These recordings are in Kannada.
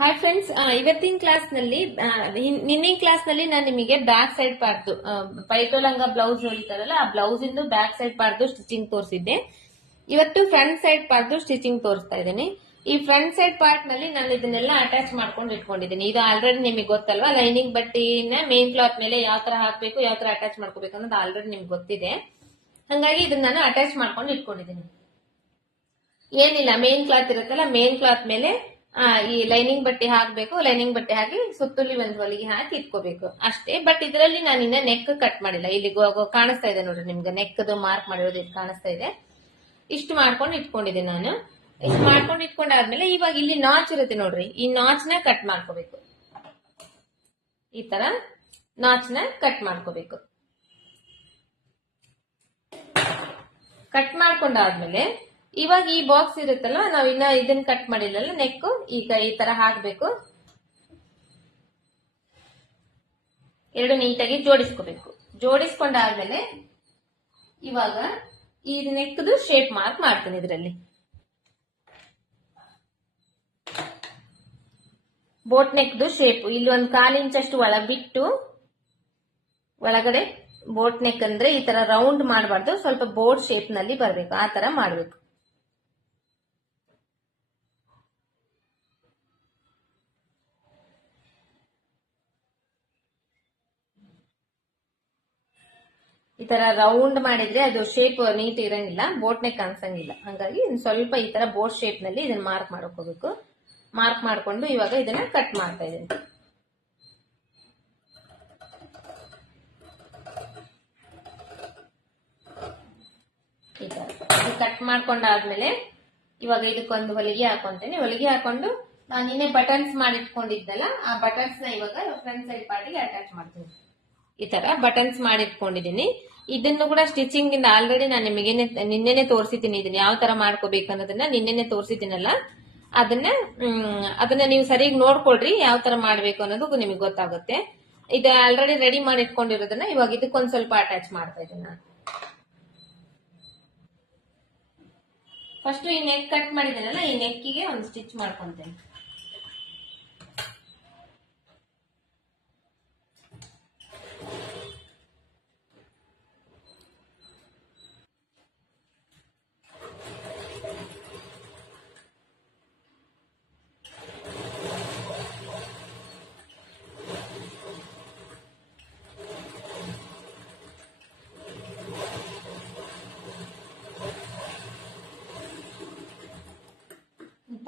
ಹಾಯ್ ಫ್ರೆಂಡ್ಸ್, ಇವತ್ತಿನ ಕ್ಲಾಸ್ ನಲ್ಲಿ ನಿನ್ನೆ ಕ್ಲಾಸ್ ನಲ್ಲಿ ನಾನು ನಿಮಗೆ ಬ್ಯಾಕ್ ಸೈಡ್ ಪಾರ್ಟ್ ಪೈಟೋಲಂಗ ಬ್ಲೌಸ್ ಹೊಲಿತಾರಲ್ಲ ಆ ಬ್ಲೌಸ್ ಇಂದು ಬ್ಯಾಕ್ ಸೈಡ್ ಪಾರ್ಟ್ ಸ್ಟಿಚಿಂಗ್ ತೋರಿಸಿದ್ದೆ. ಇವತ್ತು ಫ್ರಂಟ್ ಸೈಡ್ ಪಾರ್ಟ್ ಸ್ಟಿಚಿಂಗ್ ತೋರಿಸ್ತಾ ಇದ್ದೀನಿ. ಈ ಫ್ರಂಟ್ ಸೈಡ್ ಪಾರ್ಟ್ ನಲ್ಲಿ ನಾನು ಇದನ್ನೆಲ್ಲ ಅಟ್ಯಾಚ್ ಮಾಡ್ಕೊಂಡು ಇಟ್ಕೊಂಡಿದ್ದೀನಿ. ಇದು ಆಲ್ರೆಡಿ ನಿಮಗೆ ಗೊತ್ತಲ್ವಾ, ಲೈನಿಂಗ್ ಬಟ್ಟೆನ ಮೇನ್ ಕ್ಲಾತ್ ಮೇಲೆ ಯಾವ ತರ ಹಾಕಬೇಕು, ಯಾವ ತರ ಅಟ್ಯಾಚ್ ಮಾಡ್ಕೋಬೇಕು ಅನ್ನೋದು ಆಲ್ರೆಡಿ ನಿಮ್ಗೆ ಗೊತ್ತಿದೆ. ಹಂಗಾಗಿ ಇದನ್ನ ನಾನು ಅಟ್ಯಾಚ್ ಮಾಡ್ಕೊಂಡು ಇಟ್ಕೊಂಡಿದ್ದೀನಿ. ಏನಿಲ್ಲ, ಮೇನ್ ಕ್ಲಾತ್ ಇರುತ್ತಲ್ಲ, ಮೇನ್ ಕ್ಲಾತ್ ಮೇಲೆ ಈ ಲೈನಿಂಗ್ ಬಟ್ಟೆ ಹಾಕಬೇಕು. ಲೈನಿಂಗ್ ಬಟ್ಟೆ ಹಾಕಿ ಸುತ್ತಲಿ ಒಂದು ಹೊಲಿಗೆ ಹಾಕಿ ಇಟ್ಕೋಬೇಕು ಅಷ್ಟೇ. ಬಟ್ ಇದರಲ್ಲಿ ನಾನು ಇನ್ನ ನೆಕ್ ಕಟ್ ಮಾಡಿಲ್ಲ. ಇಲ್ಲಿ ಕಾಣಿಸ್ತಾ ಇದೆ ನೋಡ್ರಿ, ನಿಮ್ಗೆ ನೆಕ್ ಮಾರ್ಕ್ ಮಾಡಿರೋದು ಇದು ಕಾಣಿಸ್ತಾ ಇದೆ. ಇಷ್ಟು ಮಾಡ್ಕೊಂಡು ಇಟ್ಕೊಂಡಿದ್ದೀನಿ ನಾನು. ಇಷ್ಟು ಮಾಡ್ಕೊಂಡು ಇಟ್ಕೊಂಡಾದ್ಮೇಲೆ ಇವಾಗ ಇಲ್ಲಿ ನಾಚ್ ಇರುತ್ತೆ ನೋಡ್ರಿ, ಈ ನಾಚ್ ನ ಕಟ್ ಮಾಡ್ಕೋಬೇಕು. ಈ ತರ ನಾಚ್ ನ ಕಟ್ ಮಾಡ್ಕೋಬೇಕು. ಕಟ್ ಮಾಡ್ಕೊಂಡಾದ್ಮೇಲೆ ಇವಾಗ ಈ ಬಾಕ್ಸ್ ಇರುತ್ತಲ್ಲ, ನಾವ್ ಇನ್ನ ಇದನ್ನ ಕಟ್ ಮಾಡಿಲ್ಲಲ್ಲ ನೆಕ್, ಈಗ ಈ ತರ ಹಾಕ್ಬೇಕು. ಎರಡು ನೀಟಾಗಿ ಜೋಡಿಸ್ಕೋಬೇಕು. ಜೋಡಿಸ್ಕೊಂಡಾದ್ಮೇಲೆ ಇವಾಗ ಈ ನೆಕ್ದು ಶೇಪ್ ಮಾರ್ಕ್ ಮಾಡ್ತೀನಿ. ಇದರಲ್ಲಿ ಬೋಟ್ ನೆಕ್ದು ಶೇಪ್ ಇಲ್ಲಿ ಒಂದು 1/4 ಇಂಚಷ್ಟು ಒಳ ಬಿಟ್ಟು ಒಳಗಡೆ ಬೋಟ್ ನೆಕ್ ಅಂದ್ರೆ ಈ ತರ ರೌಂಡ್ ಮಾಡಬಾರ್ದು, ಸ್ವಲ್ಪ ಬೋಟ್ ಶೇಪ್ ನಲ್ಲಿ ಬರ್ಬೇಕು, ಆ ತರ ಮಾಡ್ಬೇಕು. ಈ ತರ ರೌಂಡ್ ಮಾಡಿದ್ರೆ ಅದು ಶೇಪ್ ನೀಟ್ ಇರಂಗಿಲ್ಲ, ಬೋಟ್ ನೆಕ್ ಅನ್ಸಂಗಿಲ್ಲ. ಹಂಗಾಗಿ ಸ್ವಲ್ಪ ಈ ತರ ಬೋಟ್ ಶೇಪ್ ನಲ್ಲಿ ಇದನ್ನ ಮಾರ್ಕ್ ಮಾಡ್ಕೋಬೇಕು. ಮಾರ್ಕ್ ಮಾಡ್ಕೊಂಡು ಇವಾಗ ಇದನ್ನ ಕಟ್ ಮಾಡ್ತಾ ಇದ್ದೀನಿ. ಈ ತರ ಕಟ್ ಮಾಡ್ಕೊಂಡಾದ್ಮೇಲೆ ಇವಾಗ ಇದಕ್ಕೊಂದು ಹೊಲಿಗೆ ಹಾಕೊಂತೇನೆ. ಹೊಲಿಗೆ ಹಾಕೊಂಡು ನಾನು ಇನ್ನೇ ಬಟನ್ಸ್ ಮಾಡಿ ಇಟ್ಕೊಂಡಿದ್ದಲ್ಲ, ಆ ಬಟನ್ಸ್ ನ ಇವಾಗ ಫ್ರಂಟ್ ಸೈಡ್ ಪಾರ್ಟಿಗೆ ಅಟ್ಯಾಚ್ ಮಾಡ್ತೀನಿ. ಈ ತರ ಬಟನ್ಸ್ ಮಾಡಿ ಇಟ್ಕೊಂಡಿದ್ದೀನಿ. ಇದನ್ನು ಕೂಡ ಸ್ಟಿಚಿಂಗ್ ಇಂದ ಆಲ್ರೆಡಿ ನಾನು ನಿಮಗೆ ನಿನ್ನೆನೆ ತೋರಿಸಿದ್ದೀನಿ. ಇದನ್ನ ಯಾವ ತರ ಮಾಡ್ಕೋಬೇಕು ಅನ್ನೋದನ್ನ ನಿನ್ನೆನೆ ತೋರಿಸಿದ್ದೀನಲ್ಲ, ಅದನ್ನ ನೀವು ಸರಿಯಾಗಿ ನೋಡ್ಕೊಳ್ರಿ, ಯಾವ ತರ ಮಾಡ್ಬೇಕು ಅನ್ನೋದು ನಿಮಗೆ ಗೊತ್ತಾಗುತ್ತೆ. ಇದು ಆಲ್ರೆಡಿ ರೆಡಿ ಮಾಡಿ ಇಟ್ಕೊಂಡಿರೋದನ್ನ ಇವಾಗ ಇದಕ್ಕೊಂದ್ ಸ್ವಲ್ಪ ಅಟ್ಯಾಚ್ ಮಾಡ್ತಾ ಇದ್ದೀನಿ ನಾನು. ಫಸ್ಟ್ ಈ ನೆಕ್ ಕಟ್ ಮಾಡಿದ್ದೇನಲ್ಲ, ಈ ನೆಕ್ಕಿಗೆ ಒಂದು ಸ್ಟಿಚ್ ಮಾಡ್ಕೊಂತೇನೆ.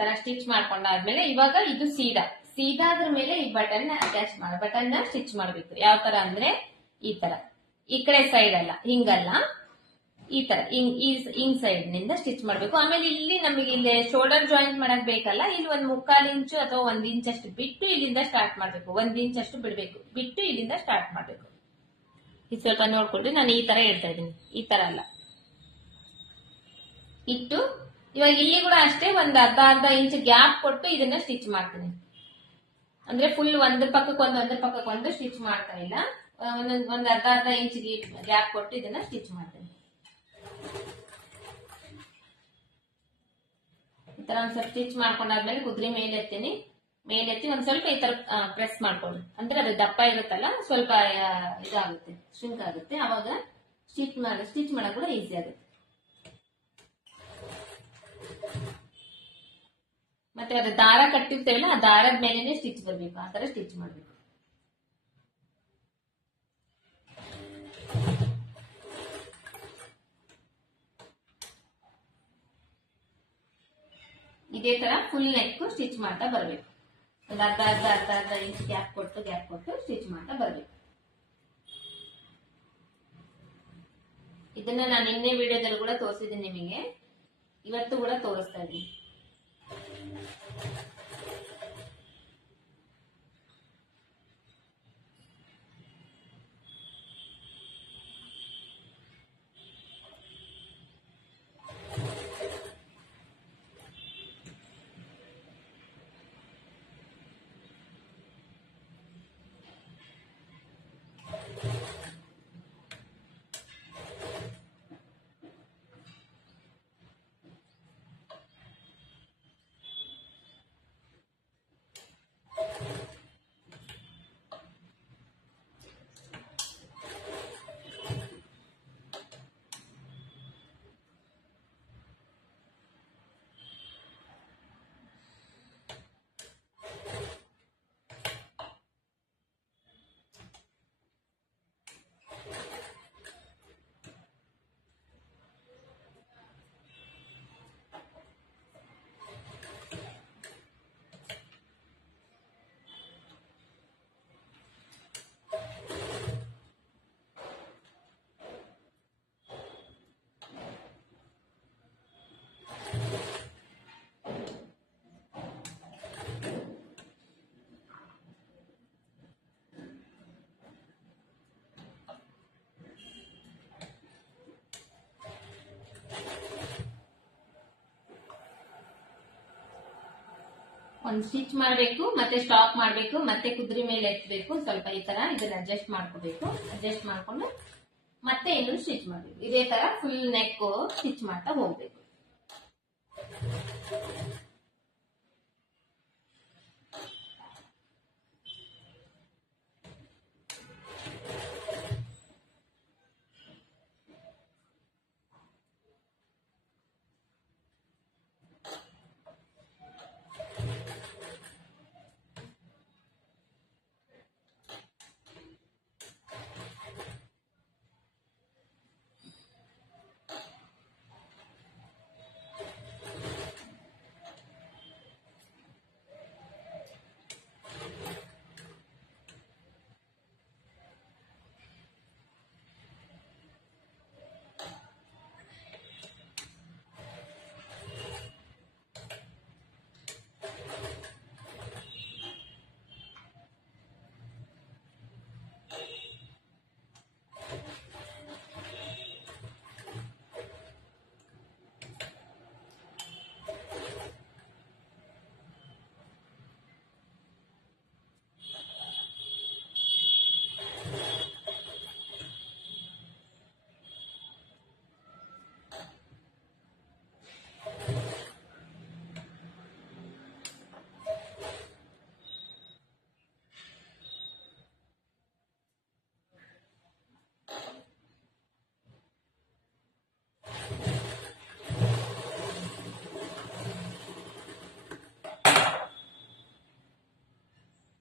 ತರ ಸ್ಟಿಚ್ ಮಾಡ್ಕೊಂಡಾದ್ಮೇಲೆ ಇವಾಗ ಇದು ಸೀದಾದ್ರ ಮೇಲೆ ಈ ಬಟನ್ ಅಟ್ಯಾಚ್ ಬಟನ್ ನ ಸ್ಟಿಚ್ ಮಾಡ್ಬೇಕು. ಯಾವ ತರ ಅಂದ್ರೆ ಈ ತರ, ಈ ಕಡೆ ಸೈಡ್ ಅಲ್ಲ, ಹಿಂಗಲ್ಲ, ಈ ತರ ಹಿಂಗ್ ಸೈಡ್ ನಿಂದ ಸ್ಟಿಚ್ ಮಾಡ್ಬೇಕು. ಆಮೇಲೆ ಇಲ್ಲಿ ನಮಗೆ ಇಲ್ಲಿ ಶೋಲ್ಡರ್ ಜಾಯಿಂಟ್ ಮಾಡಕ್ ಬೇಕಲ್ಲ, ಇಲ್ಲಿ 1/4 ಇಂಚು ಅಥವಾ 1 ಇಂಚ್ ಅಷ್ಟು ಬಿಟ್ಟು ಇಲ್ಲಿಂದ ಸ್ಟಾರ್ಟ್ ಮಾಡ್ಬೇಕು. 1 ಇಂಚ್ ಅಷ್ಟು ಬಿಡ್ಬೇಕು, ಬಿಟ್ಟು ಇಲ್ಲಿಂದ ಸ್ಟಾರ್ಟ್ ಮಾಡ್ಬೇಕು. ಇದು ಸ್ವಲ್ಪ ನೋಡ್ಕೊಳ್ರಿ, ನಾನು ಈ ತರ ಹೇಳ್ತಾ ಇದ್ದೀನಿ, ಈ ತರ ಅಲ್ಲ ಇಟ್ಟು. ಇವಾಗ ಇಲ್ಲಿ ಕೂಡ ಅಷ್ಟೇ ಒಂದು ಅರ್ಧ ಇಂಚ್ ಗ್ಯಾಪ್ ಕೊಟ್ಟು ಇದನ್ನ ಸ್ಟಿಚ್ ಮಾಡ್ತೀನಿ. ಅಂದ್ರೆ ಫುಲ್ ಒಂದ್ರ ಪಕ್ಕಕ್ಕೊಂದು ಸ್ಟಿಚ್ ಮಾಡ್ತಾ ಇಲ್ಲ, ಒಂದ್ ಅರ್ಧ ಇಂಚ್ ಗ್ಯಾಪ್ ಕೊಟ್ಟು ಇದನ್ನ ಸ್ಟಿಚ್ ಮಾಡ್ತೀನಿ. ಈ ತರ ಒಂದ್ ಸ್ವಲ್ಪ ಸ್ಟಿಚ್ ಮಾಡ್ಕೊಂಡಾದ್ಮೇಲೆ ಕುದುರೆ ಮೇಲೆತ್ತೀನಿ. ಮೇಲೆತ್ತಿ ಒಂದ್ ಸ್ವಲ್ಪ ಈ ತರ ಪ್ರೆಸ್ ಮಾಡ್ಕೊಳ್ಳಿ. ಅಂದ್ರೆ ಅದು ದಪ್ಪ ಇರುತ್ತಲ್ಲ, ಸ್ವಲ್ಪ ಇದಾಗುತ್ತೆ, ಶ್ರಿಂಕ್ ಆಗುತ್ತೆ. ಅವಾಗ ಸ್ಟಿಚ್ ಮಾಡಕ್ ಕೂಡ ಈಸಿ ಆಗುತ್ತೆ. ಮತ್ತೆ ಅದು ದಾರ ಕಟ್ಟಿರ್ತೇವಲ್ಲ, ಆ ದಾರದ ಮೇಲೆನೆ ಸ್ಟಿಚ್ ಬರ್ಬೇಕು, ಆ ತರ ಸ್ಟಿಚ್ ಮಾಡ್ಬೇಕು. ಇದೇ ತರ ಫುಲ್ ನೆಕ್ ಸ್ಟಿಚ್ ಮಾಡ್ತಾ ಬರ್ಬೇಕು. ಒಂದು ಅರ್ಧ ಇಂಚ್ ಗ್ಯಾಪ್ ಕೊಟ್ಟು ಸ್ಟಿಚ್ ಮಾಡ್ತಾ ಬರ್ಬೇಕು. ಇದನ್ನ ನಾನು ನಿನ್ನೆ ವಿಡಿಯೋದಲ್ಲಿ ಕೂಡ ತೋರಿಸಿದ್ದೀನಿ ನಿಮಗೆ, ಇವತ್ತು ಕೂಡ ತೋರಿಸ್ತಾ ಇದ್ದೀನಿ. ಒಂದು ಸ್ಟಿಚ್ ಮಾಡಬೇಕು, ಮತ್ತೆ ಸ್ಟಾಪ್ ಮಾಡಬೇಕು, ಮತ್ತೆ ಕುದ್ರಿ ಮೇಲೆ ಎತ್ತಬೇಕು. ಸ್ವಲ್ಪ ಈ ತರ ಇದನ್ನ ಅಡ್ಜಸ್ಟ್ ಮಾಡ್ಕೋಬೇಕು. ಅಡ್ಜಸ್ಟ್ ಮಾಡ್ಕೊಂಡು ಮತ್ತೆ ಇನ್ನೊಂದು ಸ್ಟಿಚ್ ಮಾಡಬೇಕು. ಇದೇ ತರ ಫುಲ್ ನೆಕ್ ಸ್ಟಿಚ್ ಮಾಡ್ತಾ ಹೋಗ್ಬೇಕು.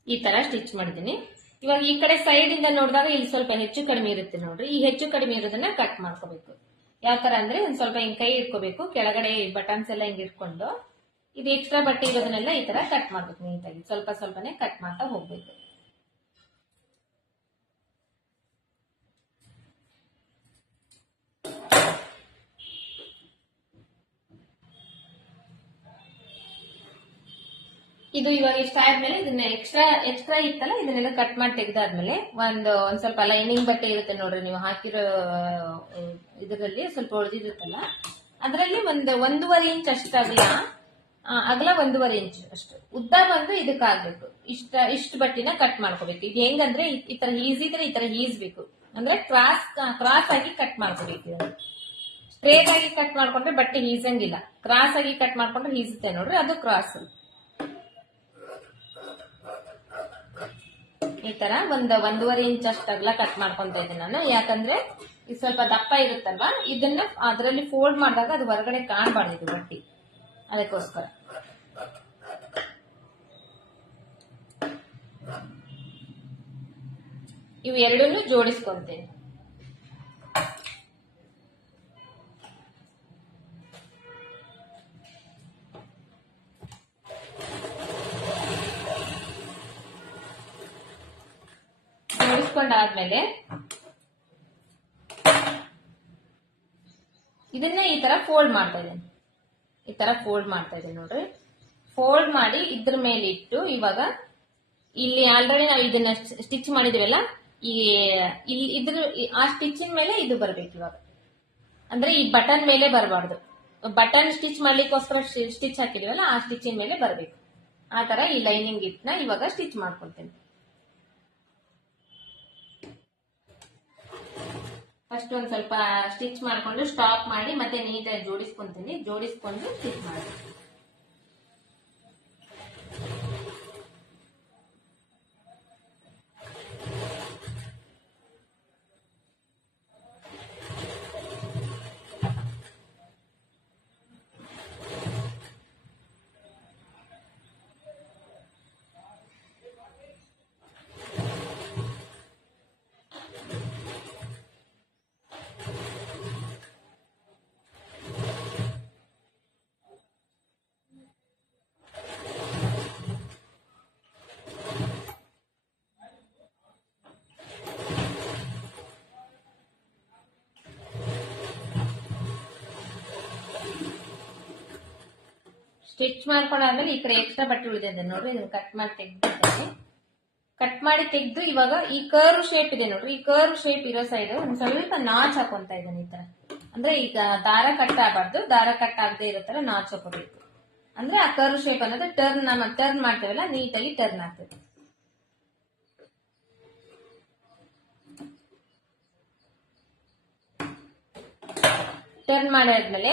ಈ ತರ ಸ್ಟಿಚ್ ಮಾಡಿದೀನಿ. ಇವಾಗ ಈ ಕಡೆ ಸೈಡ್ ಇಂದ ನೋಡಿದಾಗ ಇಲ್ಲಿ ಸ್ವಲ್ಪ ಹೆಚ್ಚು ಕಡಿಮೆ ಇರುತ್ತೆ ನೋಡ್ರಿ. ಈ ಹೆಚ್ಚು ಕಡಿಮೆ ಇರೋದನ್ನ ಕಟ್ ಮಾಡ್ಕೋಬೇಕು. ಯಾವ ತರ ಅಂದ್ರೆ ಒಂದ್ ಸ್ವಲ್ಪ ಹಿಂಗ್ ಕೈ ಇಟ್ಕೋಬೇಕು, ಕೆಳಗಡೆ ಬಟನ್ಸ್ ಎಲ್ಲ ಹಿಂಗ್ ಇಟ್ಕೊಂಡು ಇದು ಎಕ್ಸ್ಟ್ರಾ ಬಟ್ಟೆ ಇರೋದನ್ನೆಲ್ಲ ಈ ತರ ಕಟ್ ಮಾಡ್ಬೇಕು. ನೀಟಾಗಿ ಸ್ವಲ್ಪ ಸ್ವಲ್ಪನೇ ಕಟ್ ಮಾಡ್ತಾ ಹೋಗ್ಬೇಕು. ಇದು ಇವಾಗ ಇಷ್ಟ ಆದ್ಮೇಲೆ ಇದನ್ನ ಎಕ್ಸ್ಟ್ರಾ ಇತ್ತಲ್ಲ ಇದನ್ನೆಲ್ಲ ಕಟ್ ಮಾಡಿ ತೆಗ್ದಾದ್ಮೇಲೆ ಒಂದ್ ಸ್ವಲ್ಪ ಲೈನಿಂಗ್ ಬಟ್ಟೆ ಇರುತ್ತೆ ನೋಡ್ರಿ, ನೀವು ಹಾಕಿರೋ ಇದರಲ್ಲಿ ಸ್ವಲ್ಪ ಉಳಿದಿರುತ್ತಲ್ಲ ಅದರಲ್ಲಿ ಒಂದೂವರೆ ಇಂಚ್ ಅಷ್ಟು ಅಗಲ 1.5 ಇಂಚ್ ಅಷ್ಟು ಉದ್ದ ಬಂದು ಇದಕ್ಕಾಗ್ಬೇಕು. ಇಷ್ಟು ಬಟ್ಟಿನ ಕಟ್ ಮಾಡ್ಕೋಬೇಕು. ಇದು ಹೆಂಗಂದ್ರೆ ಈ ತರ ಈಸ್ ಇದ್ರೆ ಈ ತರ ಈಸ್ಬೇಕು, ಅಂದ್ರೆ ಕ್ರಾಸ್ ಆಗಿ ಕಟ್ ಮಾಡ್ಕೋಬೇಕು. ಸ್ಟ್ರೇಟ್ ಆಗಿ ಕಟ್ ಮಾಡ್ಕೊಂಡ್ರೆ ಬಟ್ಟೆ ಈಸಂಗಿಲ್ಲ, ಕ್ರಾಸ್ ಆಗಿ ಕಟ್ ಮಾಡ್ಕೊಂಡ್ರೆ ಈಸುತ್ತೆ ನೋಡ್ರಿ, ಅದು ಕ್ರಾಸ್. ಈ ತರ 1.5 ಇಂಚ್ ಅಷ್ಟು ಅಗಲ ಕಟ್ ಮಾಡ್ಕೊಂತ ಇದ್ದೀನಿ ನಾನು. ಯಾಕಂದ್ರೆ ಇದು ಸ್ವಲ್ಪ ದಪ್ಪ ಇರುತ್ತಲ್ವಾ, ಇದನ್ನ ಅದರಲ್ಲಿ ಫೋಲ್ಡ್ ಮಾಡಿದಾಗ ಅದು ಹೊರಗಡೆ ಕಾಣಬಾರ್ದು ಇದು ಬಟ್ಟೆ, ಅದಕ್ಕೋಸ್ಕರ. ಇವು ಎರಡನ್ನೂ ಜೋಡಿಸ್ಕೊಂತೀನಿ. ಜೋಡಿಸ್ಕೊಂಡಾದ್ಮೇಲೆ ಇದನ್ನ ಈ ತರ ಫೋಲ್ಡ್ ಮಾಡ್ತಾ ಇದ್ದೇನೆ. ಈ ತರ ಫೋಲ್ಡ್ ಮಾಡ್ತಾ ಇದ್ದೇನೆ ನೋಡ್ರಿ. ಫೋಲ್ಡ್ ಮಾಡಿ ಇದ್ರ ಮೇಲೆ ಇಟ್ಟು ಇವಾಗ ಇಲ್ಲಿ ಆಲ್ರೆಡಿ ನಾವು ಇದನ್ನ ಸ್ಟಿಚ್ ಮಾಡಿದಿವಲ್ಲ, ಆ ಸ್ಟಿಚಿನ ಮೇಲೆ ಇದು ಬರ್ಬೇಕು ಇವಾಗ. ಅಂದ್ರೆ ಈ ಬಟನ್ ಮೇಲೆ ಬರಬಾರ್ದು, ಬಟನ್ ಸ್ಟಿಚ್ ಮಾಡ್ಲಿಕ್ಕೋಸ್ಕರ ಸ್ಟಿಚ್ ಹಾಕಿದಿವಲ್ಲ ಆ ಸ್ಟಿಚಿನ ಮೇಲೆ ಬರಬೇಕು. ಆ ತರ ಈ ಲೈನಿಂಗ್ ಇಟ್ನ ಇವಾಗ ಸ್ಟಿಚ್ ಮಾಡ್ಕೊಳ್ತೇನೆ. ಫಸ್ಟ್ ಒಂದ್ ಸ್ವಲ್ಪ ಸ್ಟಿಚ್ ಮಾಡ್ಕೊಂಡು ಸ್ಟಾಪ್ ಮಾಡಿ ಮತ್ತೆ ನೀಟಾಗಿ ಜೋಡಿಸ್ಕೊಂತೀನಿ. ಜೋಡಿಸ್ಕೊಂಡು ಸ್ಟಿಚ್ ಮಾಡಿ ಸ್ಟಿಚ್ ಮಾಡ್ಕೊಂಡಾದ್ಮೇಲೆ ಈ ಕಡೆ ಎಕ್ಸ್ಟ್ರಾ ಬಟ್ಟೆ ಉಳಿದಿದೆ ನೋಡ್ರಿ, ಇದನ್ನ ಕಟ್ ಮಾಡಿ ತೆಗ್ದಿದ್ದೇನೆ. ಕಟ್ ಮಾಡಿ ತೆಗ್ದು ಇವಾಗ ಈ ಕರ್ವ್ ಶೇಪ್ ಇದೆ ನೋಡ್ರಿ, ಈ ಕರ್ವ್ ಶೇಪ್ ಇರೋ ಸೈಡ್ ಒಂದ್ ಸ್ವಲ್ಪ ನಾಚ್ ಹಾಕೊಂತ ಇದ್ದೇನೆ. ಈ ತರ ಅಂದ್ರೆ ಈಗ ದಾರ ಕಟ್ ಆಗಬಾರ್ದು, ದಾರ ಕಟ್ ಆಗದೆ ಇರೋ ತರ ನಾಚ್ ಹಾಕೋಬೇಕು. ಅಂದ್ರೆ ಆ ಕರ್ವ್ ಶೇಪ್ ಅನ್ನೋದು ಟರ್ನ್ ಮಾಡ್ತೇವಲ್ಲ, ನೀಟಾಗಿ ಟರ್ನ್ ಆಗ್ತದೆ. ಟರ್ನ್ ಮಾಡಾದ್ಮೇಲೆ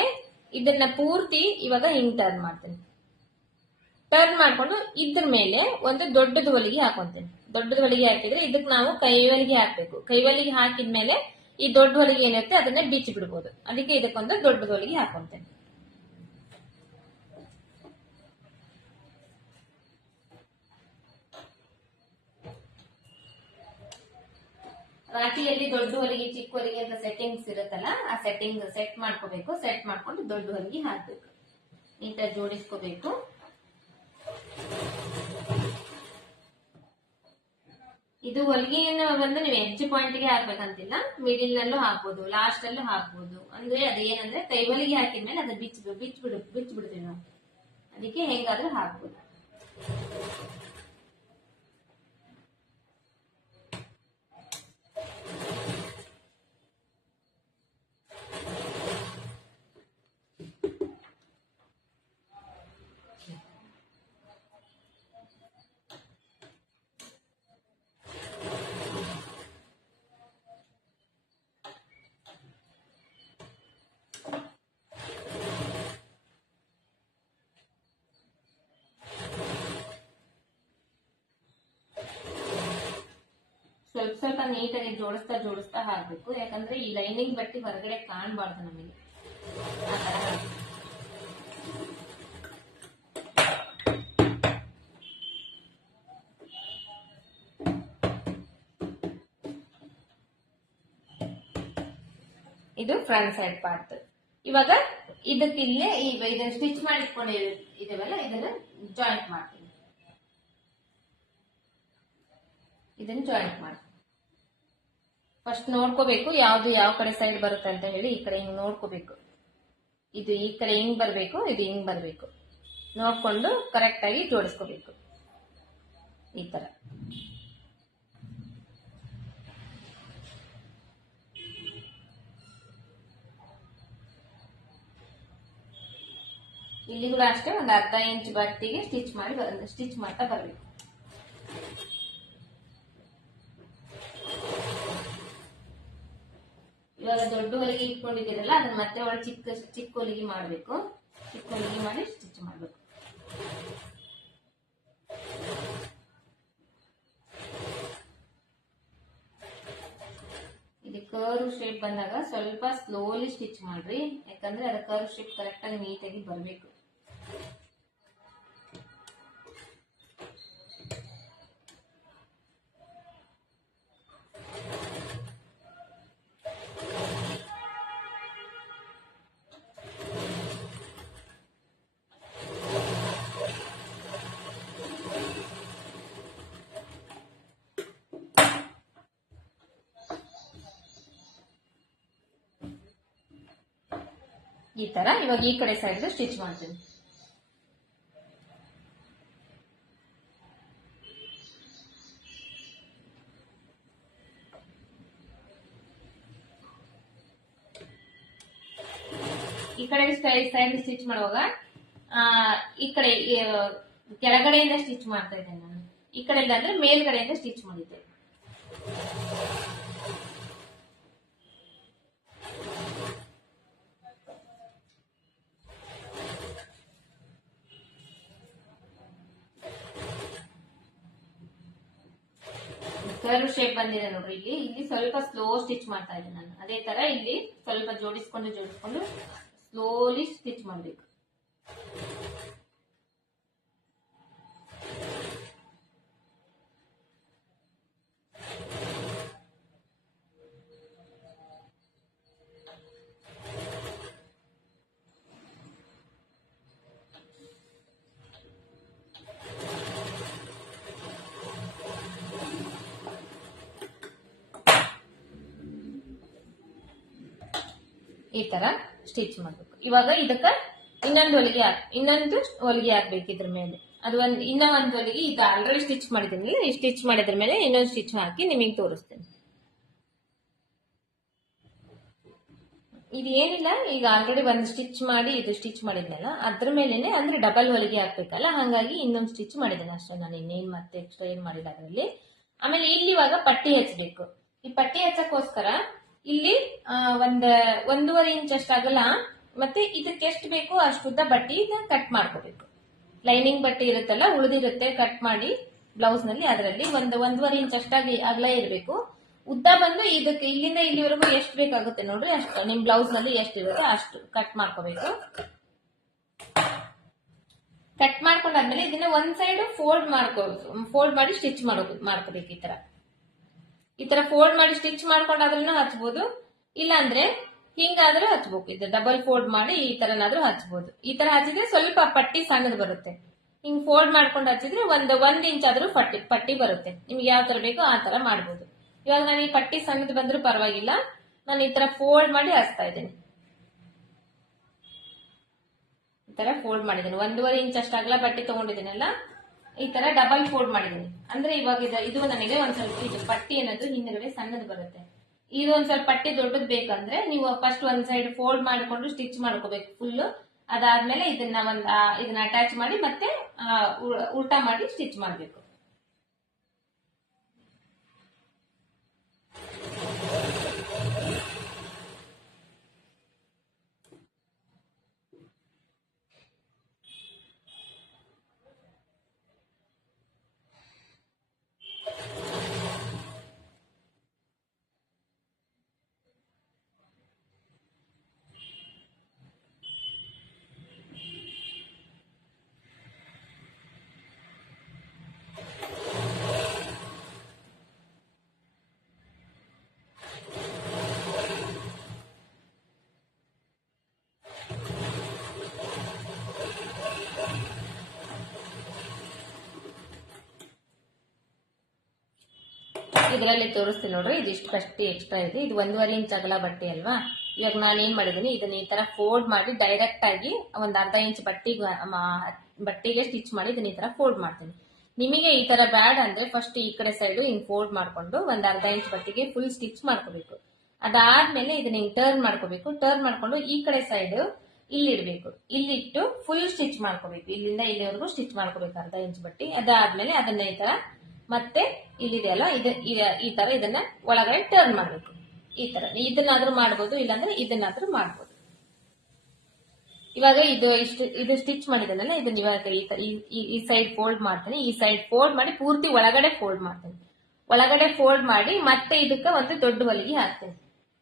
ಇದನ್ನ ಪೂರ್ತಿ ಇವಾಗ ಹಿಂಗ್ ಟರ್ನ್ ಮಾಡ್ತೇನೆ. ಟರ್ನ್ ಮಾಡ್ಕೊಂಡು ಇದ್ರ ಮೇಲೆ ಒಂದು ದೊಡ್ಡದ ಹೊಲಿಗೆ ಹಾಕೊಂತೇನೆ. ದೊಡ್ಡದ ಹೊಲಿಗೆ ಹಾಕಿದ್ರೆ ಇದಕ್ಕೆ ನಾವು ಕೈವಲಿಗೆ ಹಾಕ್ಬೇಕು. ಕೈವಲಿಗೆ ಹಾಕಿದ್ಮೇಲೆ ಈ ದೊಡ್ಡ ಹೊಲಿಗೆ ಏನಿರುತ್ತೆ ಅದನ್ನ ಬಿಚ್ಚಿ ಬಿಡ್ಬೋದು. ಅದಕ್ಕೆ ಇದಕ್ಕೊಂದು ದೊಡ್ಡದ ಹೊಲಿಗೆ ಹಾಕೊಂತೇನೆ. ರಾಖಿಯಲ್ಲಿ ದೊಡ್ಡ ಹೊಲಿಗೆ ಚಿಕ್ಕ ಹೊಲಿಗೆ ಅಂತ ಸೆಟ್ಟಿಂಗ್ಸ್ ಇರುತ್ತಲ್ಲ, ಆ ಸೆಟ್ ಮಾಡ್ಕೋಬೇಕು. ಸೆಟ್ ಮಾಡ್ಕೊಂಡು ದೊಡ್ಡ ಹೊಲಿಗೆ ಹಾಕ್ಬೇಕು. ನೀಟಾಗಿ ಜೋಡಿಸ್ಕೋಬೇಕು. ಇದು ಹೊಲಿಗೆಯನ್ನು ಬಂದು ನೀವು ಎಡ್ಜ್ ಪಾಯಿಂಟ್ ಗೆ ಹಾಕ್ಬೇಕಂತಿಲ್ಲ, ಮಿಡಿಲ್ ನಲ್ಲೂ ಹಾಕ್ಬೋದು, ಲಾಸ್ಟ್ ಅಲ್ಲೂ ಹಾಕ್ಬೋದು. ಅಂದ್ರೆ ಅದೇನಂದ್ರೆ ಕೈ ಹೊಲಿಗೆ ಹಾಕಿದ್ಮೇಲೆ ಅದು ಬಿಡ್ತೀವಿ ನಾವು, ಅದಕ್ಕೆ ಹೆಂಗಾದ್ರೂ ಹಾಕ್ಬೋದು. ಸ್ವಲ್ಪ ನೀಟಾಗಿ ಜೋಡಿಸ್ತಾ ಹಾಕ್ಬೇಕು. ಯಾಕಂದ್ರೆ ಈ ಲೈನಿಂಗ್ ಬಟ್ಟೆ ಹೊರಗಡೆ ಕಾಣಬಾರ್ದು ನಮಗೆ. ಇದು ಫ್ರಂಟ್ ಸೈಡ್ ಪಾರ್ಟ್. ಇವಾಗ ಇದಕ್ಕಿಲ್ಲೇ ಇದನ್ನ ಸ್ಟಿಚ್ ಮಾಡಿಟ್ಕೊಂಡಿದ್ದೇವಲ್ಲ, ಇದನ್ನ ಜಾಯಿಂಟ್ ಮಾಡ್ತೀನಿ. ಇದನ್ನ ಜಾಯಿಂಟ್ ಮಾಡಿ ಫಸ್ಟ್ ನೋಡ್ಕೋಬೇಕು ಯಾವ್ದು ಯಾವ ಕಡೆ ಸೈಡ್ ಬರುತ್ತೆ ಅಂತ ಹೇಳಿ. ಈ ಕಡೆ ಹಿಂಗ್ ನೋಡ್ಕೋಬೇಕು. ಇದು ಈ ಕಡೆ ಹಿಂಗ್ ಬರ್ಬೇಕು, ಇದು ಹಿಂಗ್ ಬರ್ಬೇಕು. ನೋಡ್ಕೊಂಡು ಕರೆಕ್ಟ್ ಆಗಿ ಜೋಡಿಸ್ಕೋಬೇಕು ಈ ತರ. ಇಲ್ಲಿ ಕೂಡ ಅಷ್ಟೇ ಒಂದು ಅರ್ಧ ಇಂಚ್ ಬಟ್ಟಿಗೆ ಸ್ಟಿಚ್ ಮಾಡ್ತಾ ಬರ್ಬೇಕು. ಇವಾಗ ದೊಡ್ಡ ಹೊಲಿಗೆ ಇಟ್ಕೊಂಡಿದ್ದೀರಲ್ಲ, ಅದನ್ನ ಮತ್ತೆ ಒಳಗೆ ಚಿಕ್ಕ ಹೊಲಿಗೆ ಮಾಡಬೇಕು. ಚಿಕ್ಕ ಹೊಲಿಗೆ ಮಾಡಿ ಸ್ಟಿಚ್ ಮಾಡಬೇಕು. ಇದು ಕರ್ವ್ ಶೇಪ್ ಬಂದಾಗ ಸ್ವಲ್ಪ ಸ್ಲೋಲಿ ಸ್ಟಿಚ್ ಮಾಡ್ರಿ, ಯಾಕಂದ್ರೆ ಅದ ಕರ್ವ್ ಶೇಪ್ ಕರೆಕ್ಟ್ ಆಗಿ ನೀಟಾಗಿ ಬರಬೇಕು. ಈ ತರ ಇವಾಗ ಈ ಕಡೆ ಸೈಡ್ ಸ್ಟಿಚ್ ಮಾಡ್ತೀನಿ. ಈ ಕಡೆ ಸೈಡ್ ಸ್ಟಿಚ್ ಮಾಡುವಾಗ ಈ ಕಡೆ ಕೆಳಗಡೆಯಿಂದ ಸ್ಟಿಚ್ ಮಾಡ್ತಾ ಇದ್ದೇನೆ ನಾನು. ಈ ಕಡೆಯಿಂದ ಅಂದ್ರೆ ಮೇಲ್ಗಡೆಯಿಂದ ಸ್ಟಿಚ್ ಮಾಡಿದ್ದೆ. ಕರ್ವ್ ಶೇಪ್ ಬಂದಿದೆ ನೋಡ್ರಿ. ಇಲ್ಲಿ ಸ್ವಲ್ಪ ಸ್ಲೋ ಸ್ಟಿಚ್ ಮಾಡ್ತಾ ಇದ್ದೀನಿ ನಾನು. ಅದೇ ತರ ಇಲ್ಲಿ ಸ್ವಲ್ಪ ಜೋಡಿಸ್ಕೊಂಡು ಸ್ಲೋಲಿ ಸ್ಟಿಚ್ ಮಾಡ್ಬೇಕು. ಈ ತರ ಸ್ಟಿಚ್ ಮಾಡ್ಬೇಕು. ಇವಾಗ ಇದಕ್ಕ ಇನ್ನೊಂದು ಹೊಲಿಗೆ ಹಾಕ್ಬೇಕು ಇದ್ರ ಮೇಲೆ. ಅದು ಇನ್ನೂ ಒಂದು ಹೊಲಿಗೆ ಇದು ಆಲ್ರೆಡಿ ಸ್ಟಿಚ್ ಮಾಡಿದ್ದೀನಿ. ಈ ಸ್ಟಿಚ್ ಮಾಡಿದ್ರ ಮೇಲೆ ಇನ್ನೊಂದು ಸ್ಟಿಚ್ ಹಾಕಿ ನಿಮಗೆ ತೋರಿಸ್ತೇನೆ. ಇದು ಏನಿಲ್ಲ, ಈಗ ಆಲ್ರೆಡಿ ಒಂದು ಸ್ಟಿಚ್ ಮಾಡಿ ಇದು ಸ್ಟಿಚ್ ಮಾಡಿದ್ನಲ್ಲ ಅದ್ರ ಮೇಲೆನೆ, ಅಂದ್ರೆ ಡಬಲ್ ಹೊಲಿಗೆ ಹಾಕ್ಬೇಕಲ್ಲ, ಹಾಗಾಗಿ ಇನ್ನೊಂದು ಸ್ಟಿಚ್ ಮಾಡಿದ್ದೇನೆ ಅಷ್ಟೇ. ನಾನು ಇನ್ನೇನ್ ಮತ್ತೆ ಎಕ್ಸ್ಟ್ರಾ ಏನ್ ಮಾಡಿಲ್ಲ ಅದರಲ್ಲಿ. ಆಮೇಲೆ ಇಲ್ಲಿ ಇವಾಗ ಪಟ್ಟಿ ಹಚ್ಚಬೇಕು. ಈ ಪಟ್ಟಿ ಹಚ್ಚಕ್ಕೋಸ್ಕರ ಇಲ್ಲಿ ಒಂದೂವರೆ ಇಂಚ್ ಅಷ್ಟು ಅಗಲ, ಮತ್ತೆ ಇದಕ್ಕೆ ಎಷ್ಟು ಬೇಕು ಅಷ್ಟು ಉದ್ದ ಬಟ್ಟಿ ಕಟ್ ಮಾಡ್ಕೋಬೇಕು. ಲೈನಿಂಗ್ ಬಟ್ಟೆ ಇರುತ್ತಲ್ಲ, ಉಳಿದಿರುತ್ತೆ ಕಟ್ ಮಾಡಿ ಬ್ಲೌಸ್ ನಲ್ಲಿ, ಅದರಲ್ಲಿ ಒಂದೂವರೆ ಇಂಚ್ ಅಷ್ಟಾಗಿ ಅಗಲ ಇರಬೇಕು. ಉದ್ದ ಬಂದು ಇದಕ್ಕೆ ಇಲ್ಲಿಂದ ಇಲ್ಲಿವರೆಗೂ ಎಷ್ಟು ಬೇಕಾಗುತ್ತೆ ನೋಡ್ರಿ, ಅಷ್ಟು ನಿಮ್ ಬ್ಲೌಸ್ ನಲ್ಲಿ ಎಷ್ಟು ಇರುತ್ತೆ ಅಷ್ಟು ಕಟ್ ಮಾಡ್ಕೋಬೇಕು. ಕಟ್ ಮಾಡ್ಕೊಂಡಾದ್ಮೇಲೆ ಇದನ್ನ ಒಂದ್ ಸೈಡ್ ಫೋಲ್ಡ್ ಮಾಡಿ ಸ್ಟಿಚ್ ಮಾಡ್ಕೋಬೇಕು. ಈ ತರ ಫೋಲ್ಡ್ ಮಾಡಿ ಸ್ಟಿಚ್ ಮಾಡ್ಕೊಂಡಾದ್ರೂ ಹಚ್ಬೋದು, ಇಲ್ಲ ಅಂದ್ರೆ ಹಿಂಗಾದ್ರೂ ಹಚ್ಬೇಕು. ಇದು ಡಬಲ್ ಫೋಲ್ಡ್ ಮಾಡಿ ಈ ತರನಾದ್ರೂ ಹಚ್ಬೋದು. ಈ ತರ ಹಚ್ಚಿದ್ರೆ ಸ್ವಲ್ಪ ಪಟ್ಟಿ ಸಣ್ಣದು ಬರುತ್ತೆ. ಹಿಂಗ್ ಫೋಲ್ಡ್ ಮಾಡ್ಕೊಂಡು ಹಚ್ಚಿದ್ರೆ ಒಂದ್ ಇಂಚ್ ಆದ್ರೂ ಪಟ್ಟಿ ಬರುತ್ತೆ. ನಿಮ್ಗೆ ಯಾವ ತರ ಬೇಕೋ ಆ ತರ ಮಾಡ್ಬೋದು. ಇವಾಗ ನಾನು ಈ ಪಟ್ಟಿ ಸಣ್ಣದು ಬಂದ್ರೂ ಪರವಾಗಿಲ್ಲ, ನಾನು ಈ ತರ ಫೋಲ್ಡ್ ಮಾಡಿ ಹಚ್ತಾ ಇದ್ದೇನೆ. ಈ ತರ ಫೋಲ್ಡ್ ಮಾಡಿದ್ದೀನಿ. ಒಂದೂವರೆ ಇಂಚ್ ಅಷ್ಟು ಅಗಲ ಬಟ್ಟೆ ತಗೊಂಡಿದ್ದೀನಲ್ಲ, ಈ ತರ ಡಬಲ್ ಫೋಲ್ಡ್ ಮಾಡಿದ್ದೀನಿ. ಅಂದ್ರೆ ಇವಾಗ ಇದು ನನಗೆ ಒಂದ್ ಸ್ವಲ್ಪ ಇದು ಪಟ್ಟಿ ಅನ್ನೋದು ಹಿಂದ್ಗಡೆ ಸಣ್ಣದು ಬರುತ್ತೆ. ಇದು ಒಂದ್ ಸ್ವಲ್ಪ ಪಟ್ಟಿ ದೊಡ್ಡದು ಬೇಕಂದ್ರೆ ನೀವು ಫಸ್ಟ್ ಒಂದ್ ಸೈಡ್ ಫೋಲ್ಡ್ ಮಾಡಿಕೊಂಡು ಸ್ಟಿಚ್ ಮಾಡ್ಕೋಬೇಕು ಫುಲ್. ಅದಾದ್ಮೇಲೆ ಇದನ್ನ ಅಟ್ಯಾಚ್ ಮಾಡಿ ಮತ್ತೆ ಉಲ್ಟಾ ಮಾಡಿ ಸ್ಟಿಚ್ ಮಾಡ್ಬೇಕು. ಇದರಲ್ಲಿ ತೋರಿಸ್ತೀನಿ ನೋಡ್ರಿ, ಇದಿಷ್ಟು ಕಷ್ಟಿ ಎಕ್ಸ್ಟ್ರಾ ಇದೆ. ಇದು 1.5 ಇಂಚ್ ಅಗಲ ಬಟ್ಟೆ ಅಲ್ವಾ. ಇವಾಗ ನಾನು ಏನ್ ಮಾಡಿದೀನಿ, ಇದನ್ನ ಈ ತರ ಫೋಲ್ಡ್ ಮಾಡಿ ಡೈರೆಕ್ಟ್ ಆಗಿ ಒಂದ್ ಅರ್ಧ ಇಂಚ್ ಬಟ್ಟೆಗೆ ಸ್ಟಿಚ್ ಮಾಡಿ ಇದನ್ನ ಈ ತರ ಫೋಲ್ಡ್ ಮಾಡ್ತೀನಿ. ನಿಮಗೆ ಈ ತರ ಬ್ಯಾಡ್ ಅಂದ್ರೆ ಫಸ್ಟ್ ಈ ಕಡೆ ಸೈಡ್ ಹಿಂಗ್ ಫೋಲ್ಡ್ ಮಾಡ್ಕೊಂಡು ಒಂದ್ ಅರ್ಧ ಇಂಚ್ ಬಟ್ಟೆಗೆ ಫುಲ್ ಸ್ಟಿಚ್ ಮಾಡ್ಕೋಬೇಕು. ಅದಾದ್ಮೇಲೆ ಇದನ್ನ ಹಿಂಗ್ ಟರ್ನ್ ಮಾಡ್ಕೋಬೇಕು. ಟರ್ನ್ ಮಾಡ್ಕೊಂಡು ಈ ಕಡೆ ಸೈಡ್ ಇಲ್ಲಿ ಇಡ್ಬೇಕು. ಇಲ್ಲಿಟ್ಟು ಫುಲ್ ಸ್ಟಿಚ್ ಮಾಡ್ಕೋಬೇಕು. ಇಲ್ಲಿಂದ ಇಲ್ಲಿವರೆಗೂ ಸ್ಟಿಚ್ ಮಾಡ್ಕೋಬೇಕು ಅರ್ಧ ಇಂಚ್ ಬಟ್ಟೆ. ಅದಾದ್ಮೇಲೆ ಅದನ್ನ ಈ ತರ ಮತ್ತೆ ಇಲ್ಲಿದೆಯಲ್ಲ ಈ ತರ ಇದನ್ನ ಒಳಗಡೆ ಟರ್ನ್ ಮಾಡ್ಬೇಕು. ಈ ತರ ಇದನ್ನಾದ್ರೂ ಮಾಡ್ಬೋದು, ಇಲ್ಲಾಂದ್ರೆ ಇದನ್ನಾದ್ರೂ ಮಾಡ್ಬೋದು. ಇವಾಗ ಇದು ಸ್ಟಿಚ್ ಮಾಡಿದನಲ್ಲ, ಇದನ್ನ ಇವಾಗ ಈ ಸೈಡ್ ಫೋಲ್ಡ್ ಮಾಡ್ತೀನಿ. ಈ ಸೈಡ್ ಫೋಲ್ಡ್ ಮಾಡಿ ಪೂರ್ತಿ ಒಳಗಡೆ ಫೋಲ್ಡ್ ಮಾಡ್ತೀನಿ. ಒಳಗಡೆ ಫೋಲ್ಡ್ ಮಾಡಿ ಮತ್ತೆ ಇದಕ್ಕ ಒಂದು ದೊಡ್ಡ ಹೊಲಿಗೆ ಹಾಕ್ತೀನಿ.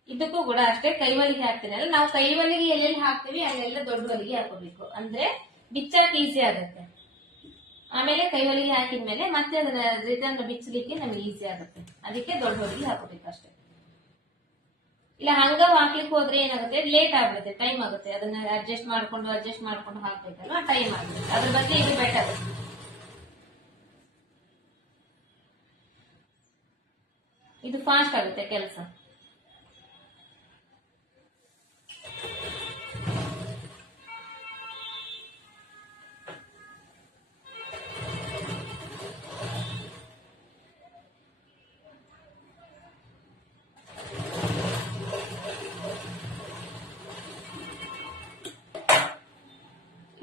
ಇದಕ್ಕೂ ಕೂಡ ಅಷ್ಟೇ ಕೈ ಹೊಲಿಗೆ ಹಾಕ್ತೀನಲ್ಲ, ನಾವು ಕೈ ಹೊಲಿಗೆ ಎಲ್ಲೆಲ್ಲಿ ಹಾಕ್ತಿವಿ ಅಲ್ಲೆಲ್ಲ ದೊಡ್ಡ ಹೊಲಿಗೆ ಹಾಕೋಬೇಕು. ಅಂದ್ರೆ ಬಿಚ್ಚಾಕ್ ಈಸಿ ಆಗುತ್ತೆ. ಆಮೇಲೆ ಕೈ ಹೊಲಿಗೆ ಹಾಕಿದ್ಮೇಲೆ ಮತ್ತೆ ಅದನ್ನ ರಿಟರ್ನ್ ಬಿಚ್ಚಲಿಕ್ಕೆ ನಮ್ಗೆ ಈಸಿ ಆಗುತ್ತೆ. ಅದಕ್ಕೆ ದೊಡ್ಡ ಹೊಲಿಗೆ ಹಾಕೋಬೇಕು ಅಷ್ಟೇ. ಇಲ್ಲ ಹಂಗ ಹಾಕ್ಲಿಕ್ಕೆ ಹೋದ್ರೆ ಏನಾಗುತ್ತೆ, ಲೇಟ್ ಆಗುತ್ತೆ, ಟೈಮ್ ಆಗುತ್ತೆ. ಅದನ್ನ ಅಡ್ಜಸ್ಟ್ ಮಾಡ್ಕೊಂಡು ಹಾಕ್ಬೇಕಲ್ವಾ, ಟೈಮ್ ಆಗುತ್ತೆ. ಅದ್ರ ಬಗ್ಗೆ ಇದು ಬೆಟರ್. ಇದು ಫಾಸ್ಟ್ ಆಗುತ್ತೆ ಕೆಲಸ.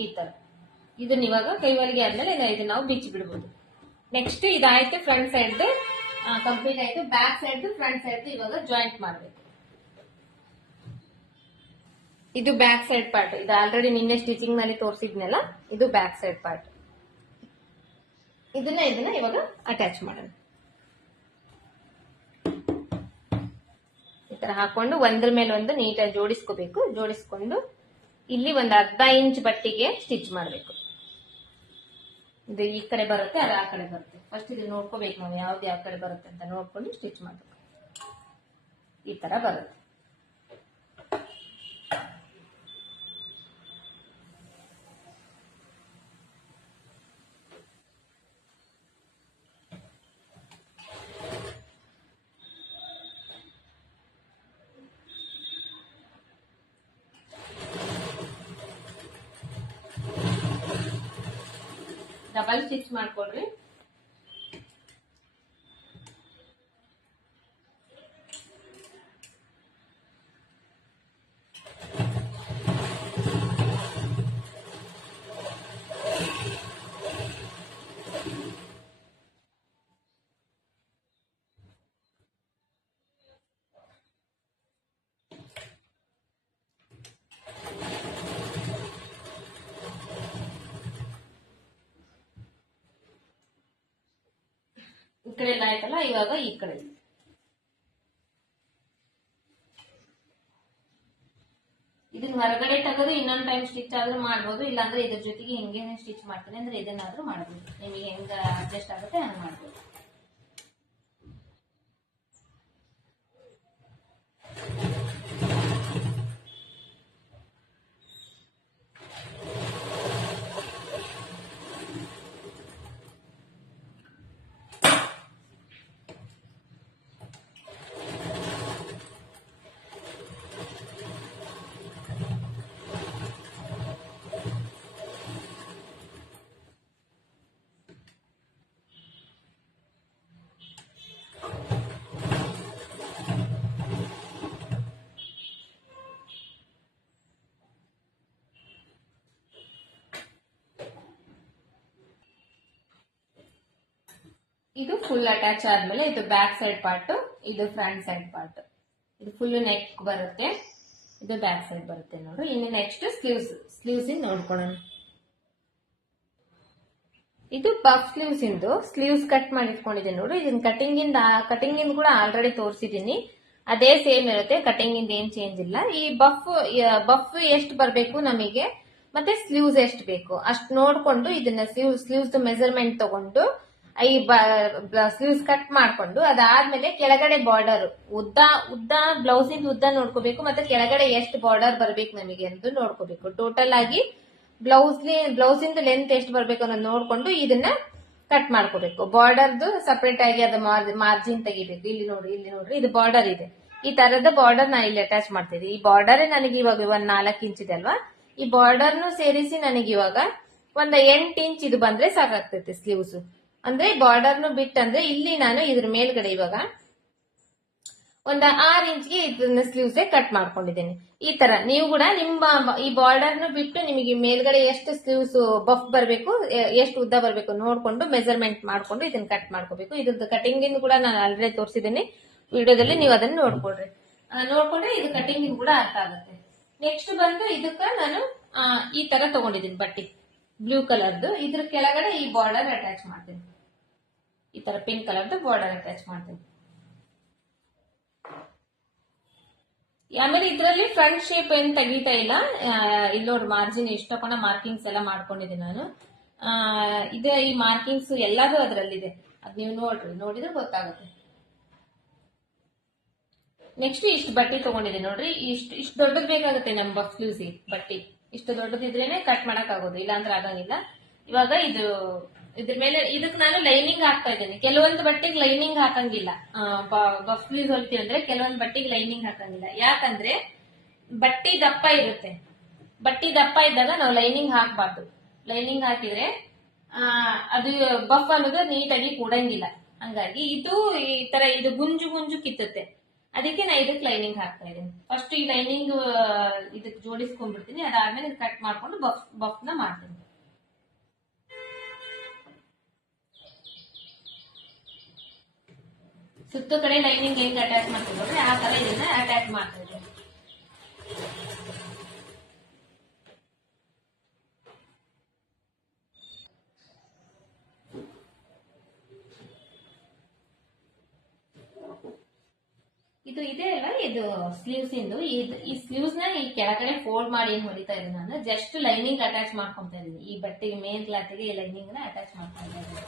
ಈ ತರ ಇದನ್ನ ಇವಾಗ ಕೈ ಹೊಲಿಗೆ ಆದ್ಮೇಲೆ ಇದನ್ನ ನಾವು ಬಿಚ್ಚಿ ಬಿಡ್ಬೋದು. ನೆಕ್ಸ್ಟ್ ಇದಾಯ್ತು, ಫ್ರಂಟ್ ಸೈಡ್ ಕಂಪ್ಲೀಟ್ ಆಯ್ತು. ಬ್ಯಾಕ್ ಸೈಡ್ ಫ್ರಂಟ್ ಸೈಡ್ ಇವಾಗ ಜಾಯಿಂಟ್ ಮಾಡ್ಬೇಕು. ಇದು ಬ್ಯಾಕ್ ಸೈಡ್ ಪಾರ್ಟ್. ಇದು ಆಲ್ರೆಡಿ ನಿನ್ನೆ ಸ್ಟಿಚಿಂಗ್ ನಲ್ಲಿ ತೋರಿಸಿದ್ನಲ್ಲ, ಇದು ಬ್ಯಾಕ್ ಸೈಡ್ ಪಾರ್ಟ್. ಇದನ್ನ ಇವಾಗ ಅಟ್ಯಾಚ್ ಮಾಡೋಣ. ಈ ತರ ಹಾಕೊಂಡು ಒಂದ್ರ ಮೇಲೆ ಒಂದು ನೀಟಾಗಿ ಜೋಡಿಸ್ಕೋಬೇಕು. ಜೋಡಿಸ್ಕೊಂಡು ಇಲ್ಲಿ ಒಂದು ಅರ್ಧ ಇಂಚ್ ಬಟ್ಟಿಗೆ ಸ್ಟಿಚ್ ಮಾಡಬೇಕು. ಇದು ಈ ಕಡೆ ಬರುತ್ತೆ, ಅದು ಆ ಕಡೆ ಬರುತ್ತೆ. ಫಸ್ಟ್ ಇದು ನೋಡ್ಕೋಬೇಕು ನಾವು ಯಾವ್ದು ಯಾವ ಕಡೆ ಬರುತ್ತೆ ಅಂತ ನೋಡ್ಕೊಂಡು ಸ್ಟಿಚ್ ಮಾಡಬೇಕು. ಈ ತರ ಬರುತ್ತೆ. ಡಬಲ್ ಸ್ಟಿಚ್ ಮಾಡ್ಕೊಳ್ರಿ. ಈ ಕಡೆ ಎಲ್ಲ ಆಯ್ತಲ್ಲ, ಇವಾಗ ಈ ಕಡೆ ಇದನ್ನ ಹೊರಗಡೆ ತೆಗೆದು ಇನ್ನೊಂದ್ ಟೈಮ್ ಸ್ಟಿಚ್ ಆದ್ರೂ ಮಾಡ್ಬೋದು, ಇಲ್ಲಾಂದ್ರೆ ಇದ್ರ ಜೊತೆಗೆ ಹಿಂಗೆ ಸ್ಟಿಚ್ ಮಾಡ್ತೀನಿ ಅಂದ್ರೆ ಇದನ್ನಾದ್ರೂ ಮಾಡ್ಬೋದು. ನಿಮಗೆ ಹೆಂಗ ಅಡ್ಜಸ್ಟ್ ಆಗುತ್ತೆ ಹಂಗ ಮಾಡ್ಬೋದು. ಇದು ಫುಲ್ ಅಟ್ಯಾಚ್ ಆದ್ಮೇಲೆ ಇದು ಬ್ಯಾಕ್ ಸೈಡ್ ಪಾರ್ಟ್, ಇದು ಫ್ರಂಟ್ ಸೈಡ್ ಪಾರ್ಟ್. ಇದು ಫುಲ್ ನೆಕ್ ಬರುತ್ತೆ, ಇದು ಬ್ಯಾಕ್ ಸೈಡ್ ಬರುತ್ತೆ ನೋಡ್ರಿ. ಇನ್ನು ನೆಕ್ಸ್ಟ್ ಸ್ಲೀವ್ಸ್ ಇಂದ ನೋಡ್ಕೊಳ್ಳೋಣ. ಇದು ಪಫ್ ಸ್ಲೀವ್ಸ್ ಇಂದು ಸ್ಲೀವ್ಸ್ ಕಟ್ ಮಾಡಿ ಇಟ್ಕೊಂಡಿದ್ದೀನಿ ನೋಡ್ರಿ. ಇದನ್ನ ಕಟಿಂಗ್ ಇಂದ ಕೂಡ ಆಲ್ರೆಡಿ ತೋರಿಸಿದೀನಿ, ಅದೇ ಸೇಮ್ ಇರುತ್ತೆ. ಕಟಿಂಗ್ ಇಂದ ಏನ್ ಚೇಂಜ್ ಇಲ್ಲ. ಈ ಬಫ್ ಎಷ್ಟು ಬರಬೇಕು ನಮಗೆ ಮತ್ತೆ ಸ್ಲೀವ್ಸ್ ಎಷ್ಟು ಬೇಕು ಅಷ್ಟು ನೋಡ್ಕೊಂಡು ಇದನ್ನ ಸ್ಲೀವ್ಸ್ ಮೆಜರ್ಮೆಂಟ್ ತಗೊಂಡು ಈ ಸ್ಲೀವ್ಸ್ ಕಟ್ ಮಾಡ್ಕೊಂಡು ಅದಾದ್ಮೇಲೆ ಕೆಳಗಡೆ ಬಾರ್ಡರ್ ಉದ್ದ ಬ್ಲೌಸ್ ಇಂದ ಉದ್ದ ನೋಡ್ಕೋಬೇಕು, ಮತ್ತೆ ಕೆಳಗಡೆ ಎಷ್ಟು ಬಾರ್ಡರ್ ಬರ್ಬೇಕು ನಮಗೆ ಅಂತ ನೋಡ್ಕೋಬೇಕು. ಟೋಟಲ್ ಆಗಿ ಬ್ಲೌಸ್ ಇಂದ ಲೆಂತ್ ಎಷ್ಟು ಬರ್ಬೇಕು ಅನ್ನೋದು ನೋಡ್ಕೊಂಡು ಇದನ್ನ ಕಟ್ ಮಾಡ್ಕೋಬೇಕು. ಬಾರ್ಡರ್ದು ಸಪರೇಟ್ ಆಗಿ ಅದ ಮಾರ್ಜಿನ್ ತೆಗಿಬೇಕು. ಇಲ್ಲಿ ನೋಡ್ರಿ ಇದು ಬಾರ್ಡರ್ ಇದೆ. ಈ ತರದ ಬಾರ್ಡರ್ ನಾನು ಇಲ್ಲಿ ಅಟ್ಯಾಚ್ ಮಾಡ್ತೀನಿ. ಈ ಬಾರ್ಡರ್ ನನಗೆ ಇವಾಗ ಒಂದ್ 4 ಇಂಚ್ ಇದೆ ಅಲ್ವಾ, ಈ ಬಾರ್ಡರ್ನು ಸೇರಿಸಿ ನನಗೆ ಇವಾಗ ಒಂದ್ 8 ಇಂಚ್ ಇದು ಬಂದ್ರೆ ಸಾಕಾಗ್ತೈತೆ ಸ್ಲೀವ್ಸ್. ಅಂದ್ರೆ ಬಾರ್ಡರ್ನು ಬಿಟ್ಟಂದ್ರೆ ಇಲ್ಲಿ ನಾನು ಇದ್ರ ಮೇಲ್ಗಡೆ ಇವಾಗ ಒಂದ್ 6 ಇಂಚ್ಗೆ ಇದನ್ನ ಸ್ಲೀವ್ಸ್ ಕಟ್ ಮಾಡ್ಕೊಂಡಿದ್ದೀನಿ. ಈ ತರ ನೀವು ಕೂಡ ನಿಮ್ಮ ಈ ಬಾರ್ಡರ್ನು ಬಿಟ್ಟು ನಿಮಗೆ ಮೇಲ್ಗಡೆ ಎಷ್ಟು ಸ್ಲೀವ್ಸ್ ಬಫ್ ಬರ್ಬೇಕು, ಎಷ್ಟು ಉದ್ದ ಬರ್ಬೇಕು ನೋಡ್ಕೊಂಡು ಮೆಜರ್ಮೆಂಟ್ ಮಾಡ್ಕೊಂಡು ಇದನ್ನ ಕಟ್ ಮಾಡ್ಕೋಬೇಕು. ಇದ್ರದ್ದು ಕಟಿಂಗ್ ಇಂದ ಕೂಡ ನಾನು ಆಲ್ರೆಡಿ ತೋರಿಸಿದ್ದೀನಿ ವಿಡಿಯೋದಲ್ಲಿ, ನೀವು ಅದನ್ನ ನೋಡ್ಕೊಂಡ್ರೆ ಇದು ಕಟಿಂಗ್ ಇಂದ ಕೂಡ ಅರ್ಥ ಆಗುತ್ತೆ. ನೆಕ್ಸ್ಟ್ ಬಂದು ಇದಕ್ಕ ನಾನು ಈ ತರ ತಗೊಂಡಿದ್ದೀನಿ ಬಟ್ಟೆ ಬ್ಲೂ ಕಲರ್ದು. ಇದ್ರ ಕೆಳಗಡೆ ಈ ಬಾರ್ಡರ್ ಅಟ್ಯಾಚ್ ಮಾಡ್ತೀನಿ. ಈ ತರ ಪಿಂಕ್ ಕಲರ್ದು ಬಾರ್ಡರ್ ಅಟ್ಯಾಚ್ ಮಾಡ್ತೀನಿ. ಆಮೇಲೆ ಇದರಲ್ಲಿ ಫ್ರಂಟ್ ಶೇಪ್ ಏನ್ ತೆಗಿತಾ ಇಲ್ಲ. ಇಲ್ಲಿ ನೋಡಿ ಮಾರ್ಜಿನ್ ಎಷ್ಟು ತಗೊಂಡ ಮಾರ್ಕಿಂಗ್ಸ್ ಎಲ್ಲ ಮಾಡ್ಕೊಂಡಿದ್ದೀನಿ ನಾನು. ಈ ಮಾರ್ಕಿಂಗ್ಸ್ ಎಲ್ಲದೂ ಅದರಲ್ಲಿದೆ, ಅದ್ ನೀವು ನೋಡಿದ್ರೆ ಗೊತ್ತಾಗುತ್ತೆ. ನೆಕ್ಸ್ಟ್ ಇಷ್ಟು ಬಟ್ಟೆ ತಗೊಂಡಿದ್ದೀನಿ ನೋಡ್ರಿ. ಇಷ್ಟು ದೊಡ್ಡದ್ ಬೇಕಾಗುತ್ತೆ ನಮ್ ಬಫ್ ಸ್ಲೀವ್ಸ್ ಬಟ್ಟೆ. ಇಷ್ಟು ದೊಡ್ಡದಿದ್ರೇನೆ ಕಟ್ ಮಾಡಕ್ ಆಗೋದು, ಇಲ್ಲ ಅಂದ್ರೆ ಆಗಂಗಿಲ್ಲ. ಇವಾಗ ಇದ್ರ ಮೇಲೆ ಇದಕ್ ನಾನು ಲೈನಿಂಗ್ ಹಾಕ್ತಾ ಇದ್ದೀನಿ. ಕೆಲವೊಂದು ಬಟ್ಟೆಗೆ ಲೈನಿಂಗ್ ಹಾಕಂಗಿಲ್ಲ, ಬಫ್ ಸ್ಲೀವ್ಸ್ ಹೊಲಿತೀವಿ ಅಂದ್ರೆ ಕೆಲವೊಂದು ಬಟ್ಟೆಗೆ ಲೈನಿಂಗ್ ಹಾಕಂಗಿಲ್ಲ. ಯಾಕಂದ್ರೆ ಬಟ್ಟೆ ದಪ್ಪ ಇರುತ್ತೆ. ಬಟ್ಟೆ ದಪ್ಪ ಇದ್ದಾಗ ನಾವು ಲೈನಿಂಗ್ ಹಾಕ್ಬಾರ್ದು. ಲೈನಿಂಗ್ ಹಾಕಿದ್ರೆ ಅದು ಬಫ್ ಅನ್ನೋದು ನೀಟಾಗಿ ಕೂಡಂಗಿಲ್ಲ. ಹಂಗಾಗಿ ಈ ತರ ಇದು ಗುಂಜು ಕಿತ್ತುತ್ತೆ. ಅದಕ್ಕೆ ನಾ ಇದಕ್ಕೆ ಲೈನಿಂಗ್ ಹಾಕ್ತಾ ಇದ್ದೀನಿ. ಫಸ್ಟ್ ಈ ಲೈನಿಂಗ್ ಇದಕ್ಕೆ ಜೋಡಿಸ್ಕೊಂಡ್ಬಿಡ್ತೀನಿ, ಅದಾದ್ಮೇಲೆ ಕಟ್ ಮಾಡ್ಕೊಂಡು ಬಫ್ ನ ಮಾಡ್ತೀನಿ. ಸುತ್ತ ಕಡೆ ಲೈನಿಂಗ್ ಹೆಂಗ್ ಅಟ್ಯಾಚ್ ಮಾಡ್ತೀವಿ ನೋಡ್ರಿ, ಆ ತರ ಇದನ್ನ ಅಟ್ಯಾಚ್ ಮಾಡ್ತಾ ಇದ್ದೀನಿ. ಇದು ಇದೆ ಅಲ್ಲ, ಇದು ಸ್ಲೀವ್ಸ್ ಇಂದು. ಈ ಸ್ಲೀವ್ಸ್ ನ ಈ ಕೆಳಗಡೆ ಫೋಲ್ಡ್ ಮಾಡಿ ಏನ್ ಹೊಲಿತಾ ಇದ್ದೀನಿ ನಾನು, ಜಸ್ಟ್ ಲೈನಿಂಗ್ ಅಟ್ಯಾಚ್ ಮಾಡ್ಕೊಂತ ಇದ್ದೀನಿ. ಈ ಬಟ್ಟೆಗೆ ಮೇನ್ ಕ್ಲಾತ್ಗೆ ಈ ಲೈನಿಂಗ್ ನ ಅಟ್ಯಾಚ್ ಮಾಡ್ಕೊಂತ ಇದ್ದೀನಿ.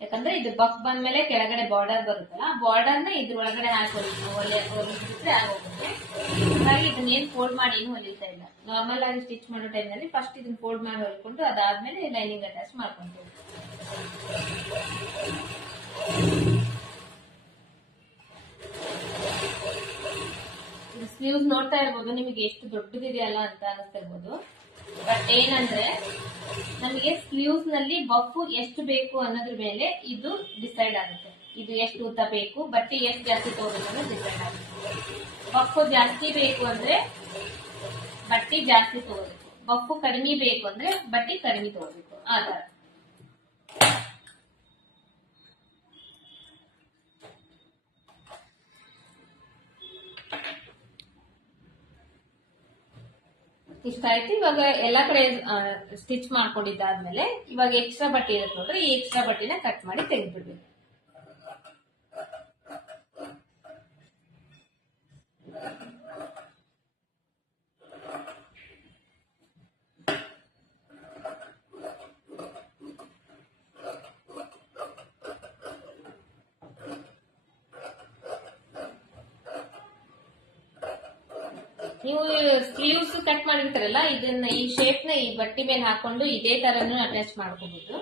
ಯಾಕಂದ್ರೆ ಇದು ಬಫ್ ಬಂದ್ಮೇಲೆ ಕೆಳಗಡೆ ಬಾರ್ಡರ್ ಬರುತ್ತಲ್ಲ, ಆ ಬಾರ್ಡರ್ ನ ಇದ್ರ ಒಳಗಡೆ ಹಾಕಿ ಹೊಲಿದ್ರೆ ಆಗೋಗುತ್ತೆ. ಹಾಗಾಗಿ ಇದನ್ನ ಏನ್ ಫೋಲ್ಡ್ ಮಾಡಿ ಏನು ಹೊಲಿತಾ ಇಲ್ಲ. ನಾರ್ಮಲ್ ಆಗಿ ಸ್ಟಿಚ್ ಮಾಡೋ ಟೈಮ್ ನಲ್ಲಿ ಫಸ್ಟ್ ಇದನ್ನ ಫೋಲ್ಡ್ ಮಾಡಿ ಹೊಲ್ಕೊಂಡು ಅದಾದ್ಮೇಲೆ ಲೈನಿಂಗ್ ಅಟ್ಯಾಚ್ ಮಾಡ್ಕೊಂತೀವಿ. ಸ್ಲೀವ್ಸ್ ನೋಡ್ತಾ ಇರ್ಬೋದು, ನಿಮಗೆ ಎಷ್ಟು ದೊಡ್ಡದಿದೆಯಲ್ಲ ಅಂತ ಅನಿಸ್ತಾ ಇರ್ಬೋದು. ಬಟ್ ಏನಂದ್ರೆ ನಮಗೆ ಸ್ಲೀವ್ಸ್ ನಲ್ಲಿ ಬಫ್ ಎಷ್ಟು ಬೇಕು ಅನ್ನೋದ್ರ ಮೇಲೆ ಇದು ಡಿಸೈಡ್ ಆಗುತ್ತೆ. ಇದು ಎಷ್ಟು ಉದ್ದ ಬೇಕು, ಬಟ್ಟೆ ಎಷ್ಟು ಜಾಸ್ತಿ ತಗೋಬೇಕು ಅನ್ನೋದು ಡಿಸೈಡ್ ಆಗುತ್ತೆ. ಬಫ್ ಜಾಸ್ತಿ ಬೇಕು ಅಂದ್ರೆ ಬಟ್ಟೆ ಜಾಸ್ತಿ ತಗೋಬೇಕು, ಬಫ್ ಕಡಿಮೆ ಬೇಕು ಅಂದ್ರೆ ಬಟ್ಟೆ ಕಡಿಮೆ ತಗೋಬೇಕು. ಆ ತರ ಇಷ್ಟ ಆಯ್ತು. ಇವಾಗ ಎಲ್ಲಾ ಕಡೆ ಸ್ಟಿಚ್ ಮಾಡ್ಕೊಂಡಿದ್ದಾದ್ಮೇಲೆ ಇವಾಗ ಎಕ್ಸ್ಟ್ರಾ ಬಟ್ಟೆ ಇರುತ್ತೆ ನೋಡ್ರಿ, ಈ ಎಕ್ಸ್ಟ್ರಾ ಬಟ್ಟೆನ ಕಟ್ ಮಾಡಿ ತೆಗೆದ್ಬಿಡ್ಬೇಕು. ನೀವು ಸ್ಲೀವ್ಸ್ ಕಟ್ ಮಾಡಿರ್ತಾರಲ್ಲ, ಇದನ್ನ ಈ ಶೇಪ್ ನ ಈ ಬಟ್ಟೆ ಮೇಲೆ ಹಾಕೊಂಡು ಇದೇ ತರನು ಅಟ್ಯಾಚ್ ಮಾಡ್ಕೋಬಹುದು,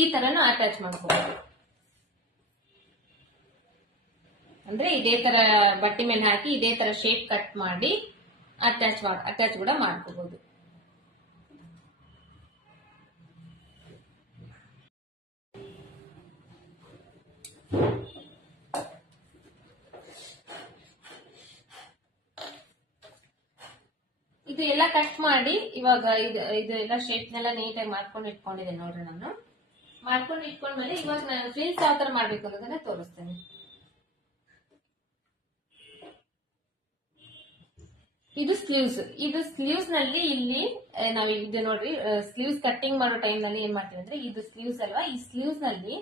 ಈ ತರನು ಅಟ್ಯಾಚ್ ಮಾಡ್ಕೋಬಹುದು. ಅಂದ್ರೆ ಇದೇ ತರ ಬಟ್ಟೆ ಮೇಲೆ ಹಾಕಿ ಇದೇ ತರ ಶೇಪ್ ಕಟ್ ಮಾಡಿ ಅಟ್ಯಾಚ್ ಕೂಡ ಮಾಡ್ಕೋಬಹುದು. ಇದು ಎಲ್ಲ ಕಟ್ ಮಾಡಿ ಇವಾಗ ಇದು ಎಲ್ಲ ಶೇಪ್ನೆಲ್ಲ ನೀಟಾಗಿ ಮಾಡ್ಕೊಂಡು ಇಟ್ಕೊಂಡಿದ್ದೆ ನೋಡ್ರಿ. ನಾನು ಮಾಡ್ಕೊಂಡು ಇಟ್ಕೊಂಡ್ಮೇಲೆ ಇವಾಗ ನಾನು ಫ್ರಿಲ್ಸ್ ಯಾವ ತರ ಮಾಡ್ಬೇಕು ಅನ್ನೋದನ್ನ ತೋರಿಸ್ತೇನೆ. ಇದು ಸ್ಲೀವ್ಸ್ ನಲ್ಲಿ ಇಲ್ಲಿ ನಾವು ಇದು ನೋಡ್ರಿ, ಸ್ಲೀವ್ಸ್ ಕಟ್ಟಿಂಗ್ ಮಾಡೋ ಟೈಮ್ ನಲ್ಲಿ ಏನ್ ಮಾಡ್ತೀವಿ ಅಂದ್ರೆ, ಇದು ಸ್ಲೀವ್ಸ್ ಅಲ್ವಾ, ಈ ಸ್ಲೀವ್ಸ್ ನಲ್ಲಿ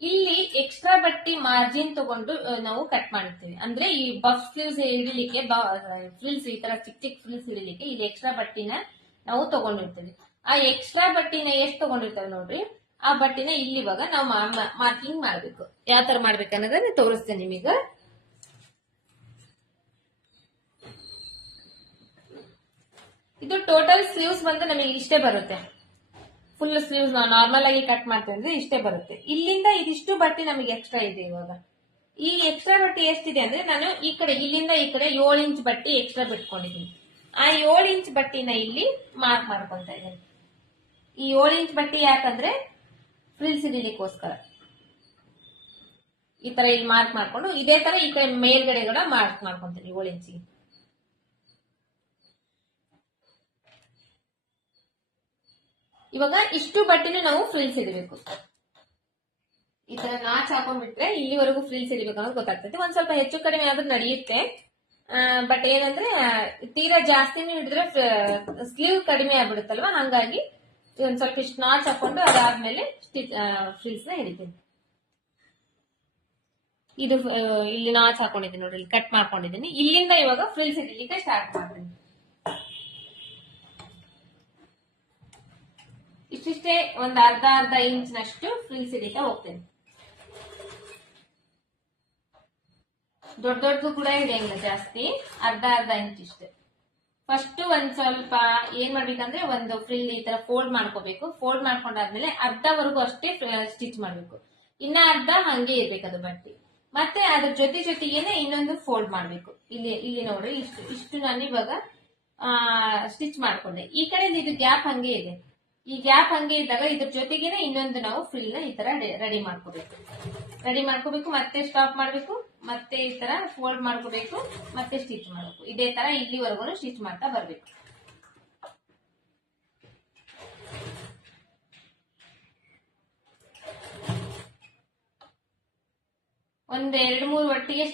ಇಲ್ಲಿ ಎಕ್ಸ್ಟ್ರಾ ಬಟ್ಟಿ ಮಾರ್ಜಿನ್ ತಗೊಂಡು ನಾವು ಕಟ್ ಮಾಡಿರ್ತೀವಿ. ಅಂದ್ರೆ ಈ ಬಫ್ ಸ್ಲೀವ್ಸ್ ಹಿಡಿಲಿಕ್ಕೆ, ಫ್ರಿಲ್ಸ್ ಈ ತರ ಚಿಕ್ಕ ಚಿಕ್ಕ ಫ್ರಿಲ್ಸ್ ಹಿಡಿಲಿಕ್ಕೆ ಇಲ್ಲಿ ಎಕ್ಸ್ಟ್ರಾ ಬಟ್ಟಿನ ನಾವು ತಗೊಂಡಿರ್ತೀವಿ. ಆ ಎಕ್ಸ್ಟ್ರಾ ಬಟ್ಟಿನ ಎಷ್ಟು ತಗೊಂಡಿರ್ತೇವೆ ನೋಡ್ರಿ, ಆ ಬಟ್ಟಿನ ಇಲ್ಲಿ ಇವಾಗ ನಾವು ಮಾರ್ಕಿಂಗ್ ಮಾಡ್ಬೇಕು. ಯಾವ ತರ ಮಾಡ್ಬೇಕು ಅನ್ನೋದನ್ನ ತೋರಿಸ್ತೇನೆ ನಿಮೀಗ. ಇದು ಟೋಟಲ್ ಸ್ಲೀವ್ಸ್ ಬಂದು ನಮಗೆ ಇಷ್ಟೇ ಬರುತ್ತೆ. ಫುಲ್ ಸ್ಲೀವ್ಸ್ ನಾವು ನಾರ್ಮಲ್ ಆಗಿ ಕಟ್ ಮಾಡ್ತೇವೆ ಅಂದ್ರೆ ಇಷ್ಟೇ ಬರುತ್ತೆ. ಇಲ್ಲಿಂದ ಇದಿಷ್ಟು ಬಟ್ಟೆ ನಮಗೆ ಎಕ್ಸ್ಟ್ರಾ ಇದೆ. ಇವಾಗ ಈ ಎಕ್ಸ್ಟ್ರಾ ಬಟ್ಟೆ ಎಷ್ಟಿದೆ ಅಂದ್ರೆ, ನಾನು ಈ ಕಡೆ ಇಲ್ಲಿಂದ ಈ ಕಡೆ 7 ಇಂಚ್ ಬಟ್ಟೆ ಎಕ್ಸ್ಟ್ರಾ ಬಿಟ್ಕೊಂಡಿದ್ದೀನಿ. ಆ 7 ಇಂಚ್ ಬಟ್ಟಿನ ಇಲ್ಲಿ ಮಾರ್ಕ್ ಮಾಡ್ಕೊಂತ ಇದ್ದೀನಿ. ಈ 7 ಇಂಚ್ ಬಟ್ಟೆ ಯಾಕಂದ್ರೆ ಫ್ರಿಲ್ಸ್ ಹಿಡಿಲಿಕ್ಕೋಸ್ಕರ ಈ ತರ ಇಲ್ಲಿ ಮಾರ್ಕ್ ಮಾಡ್ಕೊಂಡು ಇದೇ ತರ ಈ ಕಡೆ ಮೇಲ್ಗಡೆ ಕೂಡ ಮಾರ್ಕ್ ಮಾಡ್ಕೊಂತೀನಿ 7 ಇಂಚಿಗೆ. ಇವಾಗ ಇಷ್ಟು ಬಟ್ಟೆನೂ ನಾವು ಫ್ರಿಲ್ಸ್ ಹಿಡಿಬೇಕು. ಈ ತರ ನಾಚ್ ಹಾಕೊಂಡ್ಬಿಟ್ರೆ ಇಲ್ಲಿವರೆಗೂ ಫ್ರಿಲ್ಸ್ ಹಿಡಿಬೇಕು ಅನ್ನೋದು ಗೊತ್ತಾಗ್ತದೆ. ಒಂದ್ ಸ್ವಲ್ಪ ಹೆಚ್ಚು ಕಡಿಮೆ ಆದ್ರೂ ನಡೆಯುತ್ತೆ. ಬಟ್ ಏನಂದ್ರೆ ತೀರಾ ಜಾಸ್ತಿನೂ ಹಿಡಿದ್ರೆ ಸ್ಲೀವ್ ಕಡಿಮೆ ಆಗ್ಬಿಡುತ್ತಲ್ವಾ, ಹಂಗಾಗಿ ಒಂದ್ ಸ್ವಲ್ಪ ಇಷ್ಟು ನಾಚ್ ಹಾಕೊಂಡು ಅದಾದ್ಮೇಲೆ ಫ್ರಿಲ್ಸ್ ನ ಹಿಡಿತೀನಿ. ಇದು ಇಲ್ಲಿ ನಾಚ್ ಹಾಕೊಂಡಿದ್ದೀನಿ ನೋಡ್ರಿ, ಇಲ್ಲಿ ಕಟ್ ಮಾಡ್ಕೊಂಡಿದ್ದೀನಿ. ಇಲ್ಲಿಂದ ಇವಾಗ ಫ್ರಿಲ್ಸ್ ಹಿಡಿಲಿಕ್ಕೆ ಸ್ಟಾರ್ಟ್ ಮಾಡ್ತೀನಿ. ಇಷ್ಟಿಷ್ಟೇ ಒಂದ್ ಅರ್ಧ ಇಂಚ್ ನಷ್ಟು ಫ್ರಿಲ್ಸ್ ಹಿಡಿತಾ ಹೋಗ್ತೇನೆ. ದೊಡ್ಡದು ಕೂಡ ಹಿಡಿಯಂಗಿಲ್ಲ ಜಾಸ್ತಿ, ಅರ್ಧ ಇಂಚ್ ಇಷ್ಟೇ. ಫಸ್ಟ್ ಒಂದ್ ಸ್ವಲ್ಪ ಏನ್ ಮಾಡ್ಬೇಕಂದ್ರೆ, ಒಂದು ಫ್ರಿಲ್ ಈ ತರ ಫೋಲ್ಡ್ ಮಾಡ್ಕೋಬೇಕು. ಫೋಲ್ಡ್ ಮಾಡ್ಕೊಂಡಾದ್ಮೇಲೆ ಅರ್ಧವರೆಗೂ ಅಷ್ಟೇ ಸ್ಟಿಚ್ ಮಾಡ್ಬೇಕು, ಇನ್ನ ಅರ್ಧ ಹಂಗೆ ಇರ್ಬೇಕು ಅದು ಬಟ್ಟೆ. ಮತ್ತೆ ಅದ್ರ ಜೊತೆಗೇನೆ ಇನ್ನೊಂದು ಫೋಲ್ಡ್ ಮಾಡ್ಬೇಕು. ಇಲ್ಲಿ ನೋಡ್ರಿ, ಇಷ್ಟು ನಾನು ಇವಾಗ ಸ್ಟಿಚ್ ಮಾಡ್ಕೊಂಡೆ. ಈ ಕಡೆ ಇದು ಗ್ಯಾಪ್ ಹಂಗೆ ಇದೆ. ಈ ಗ್ಯಾಪ್ ಹಂಗೆ ಇದ್ದಾಗ ಇದ್ರ ಜೊತೆಗೇನೆ ಇನ್ನೊಂದು ನಾವು ಫ್ರಿಲ್ ನ ಈ ತರ ರೆಡಿ ಮಾಡ್ಕೋಬೇಕು. ಮತ್ತೆ ಸ್ಟಾಪ್ ಮಾಡ್ಬೇಕು, ಮತ್ತೆ ಈ ತರ ಫೋಲ್ಡ್ ಮಾಡ್ಕೋಬೇಕು, ಮತ್ತೆ ಸ್ಟಿಚ್ ಮಾಡ್ಬೇಕು. ಇದೇ ತರ ಇಲ್ಲಿವರೆಗೂ ಸ್ಟಿಚ್ ಮಾಡ್ತಾ ಬರ್ಬೇಕು. ಒಂದ್ 2-3 ಒಟ್ಟಿಗೆ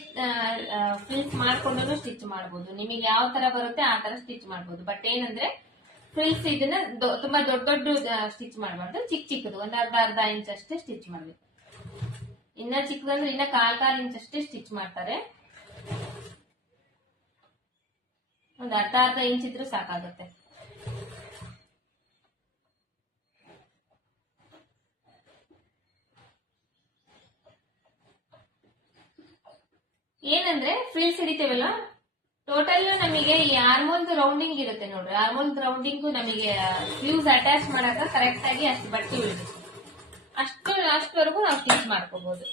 ಫ್ರಿಲ್ಸ್ ಮಾಡ್ಕೊಂಡು ಸ್ಟಿಚ್ ಮಾಡಬಹುದು. ನಿಮಗೆ ಯಾವ ತರ ಬರುತ್ತೆ ಆ ತರ ಸ್ಟಿಚ್ ಮಾಡಬಹುದು. ಬಟ್ ಏನಂದ್ರೆ ಫ್ರಿಲ್ಸ್ ಇದನ್ನ ತುಂಬಾ ದೊಡ್ಡ ಸ್ಟಿಚ್ ಮಾಡಬಾರ್ದು, ಚಿಕ್ಕದು ಒಂದ್ ಅರ್ಧ ಇಂಚ್ ಅಷ್ಟೇ ಸ್ಟಿಚ್ ಮಾಡ್ಬೇಕು. ಇನ್ನ ಚಿಕ್ಕದಂದ್ರೆ ಇನ್ನ ಕಾಲ್ ಇಂಚ್ ಅಷ್ಟೇ ಸ್ಟಿಚ್ ಮಾಡ್ತಾರೆ. ಒಂದ್ ಅರ್ಧ ಇಂಚ್ ಇದ್ರೂ ಸಾಕಾಗುತ್ತೆ. ಏನಂದ್ರೆ ಫ್ರಿಲ್ಸ್ ಹಿಡಿತೇವಲ್ಲ, ಟೋಟಲ್ ನಮಗೆ ಈ ಆರ್ಮೋಲ್ ರೌಂಡಿಂಗ್ ಇರುತ್ತೆ ನೋಡ್ರಿ. ಆರ್ಮೋಲ್ ರೌಂಡಿಂಗ್ ನಮಗೆ ಸ್ಲೀವ್ಸ್ ಅಟ್ಯಾಚ್ ಮಾಡಕ ಕರೆಕ್ಟ್ ಆಗಿ ಅಷ್ಟು ಬಟ್ಟೆ ಉಳಿಬೇಕು. ಅಷ್ಟವರೆಗೂ ನಾವು ಸ್ಟಿಚ್ ಮಾಡ್ಕೋಬಹುದು.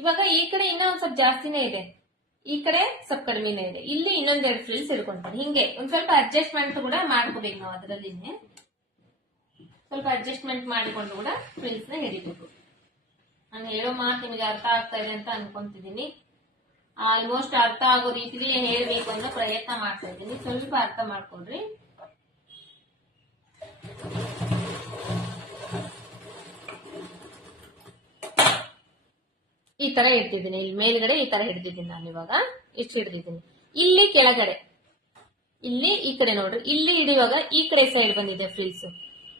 ಇವಾಗ ಈ ಕಡೆ ಇನ್ನೂ ಒಂದ್ ಸ್ವಲ್ಪ ಜಾಸ್ತಿನೇ ಇದೆ, ಈ ಕಡೆ ಸ್ವಲ್ಪ ಕಡಿಮೆನೇ ಇದೆ. ಇಲ್ಲಿ ಇನ್ನೊಂದೆರಡು ಫ್ರಿಲ್ಸ್ ಹಿಡ್ಕೊಂತೀನಿ. ಹಿಂಗೆ ಒಂದ್ ಸ್ವಲ್ಪ ಅಡ್ಜಸ್ಟ್ಮೆಂಟ್ ಕೂಡ ಮಾಡ್ಕೋಬೇಕು ನಾವು. ಅದರಲ್ಲಿನೇ ಸ್ವಲ್ಪ ಅಡ್ಜಸ್ಟ್ಮೆಂಟ್ ಮಾಡಿಕೊಂಡು ಕೂಡ ಫ್ರಿಲ್ಸ್ ನ ಹಿಡಿಬೇಕು. ನಾನು ಹೇಳೋ ಮಾತು ನಿಮಗೆ ಅರ್ಥ ಆಗ್ತಾ ಇದೆ ಅಂತ ಅನ್ಕೊಂತಿದ್ದೀನಿ. ಆಲ್ಮೋಸ್ಟ್ ಅರ್ಥ ಆಗೋ ರೀತಿಲಿ ಹೇಳ್ಬೇಕು ಅನ್ನೋ ಪ್ರಯತ್ನ ಮಾಡ್ತಾ ಇದ್ದೀನಿ. ಸ್ವಲ್ಪ ಅರ್ಥ ಮಾಡ್ಕೊಡ್ರಿ. ಈ ತರ ಹಿಡ್ತಿದ್ದೀನಿ. ಇಲ್ಲಿ ಮೇಲ್ಗಡೆ ಈ ತರ ಹಿಡ್ದಿದ್ದೀನಿ ನಾನು. ಇವಾಗ ಇಷ್ಟು ಹಿಡ್ದಿದ್ದೀನಿ. ಇಲ್ಲಿ ಕೆಳಗಡೆ ಇಲ್ಲಿ ಈ ಕಡೆ ನೋಡ್ರಿ, ಇಲ್ಲಿ ಹಿಡಿಯುವಾಗ ಈ ಕಡೆ ಸೈಡ್ ಬಂದಿದೆ ಫ್ರಿಲ್ಸ್.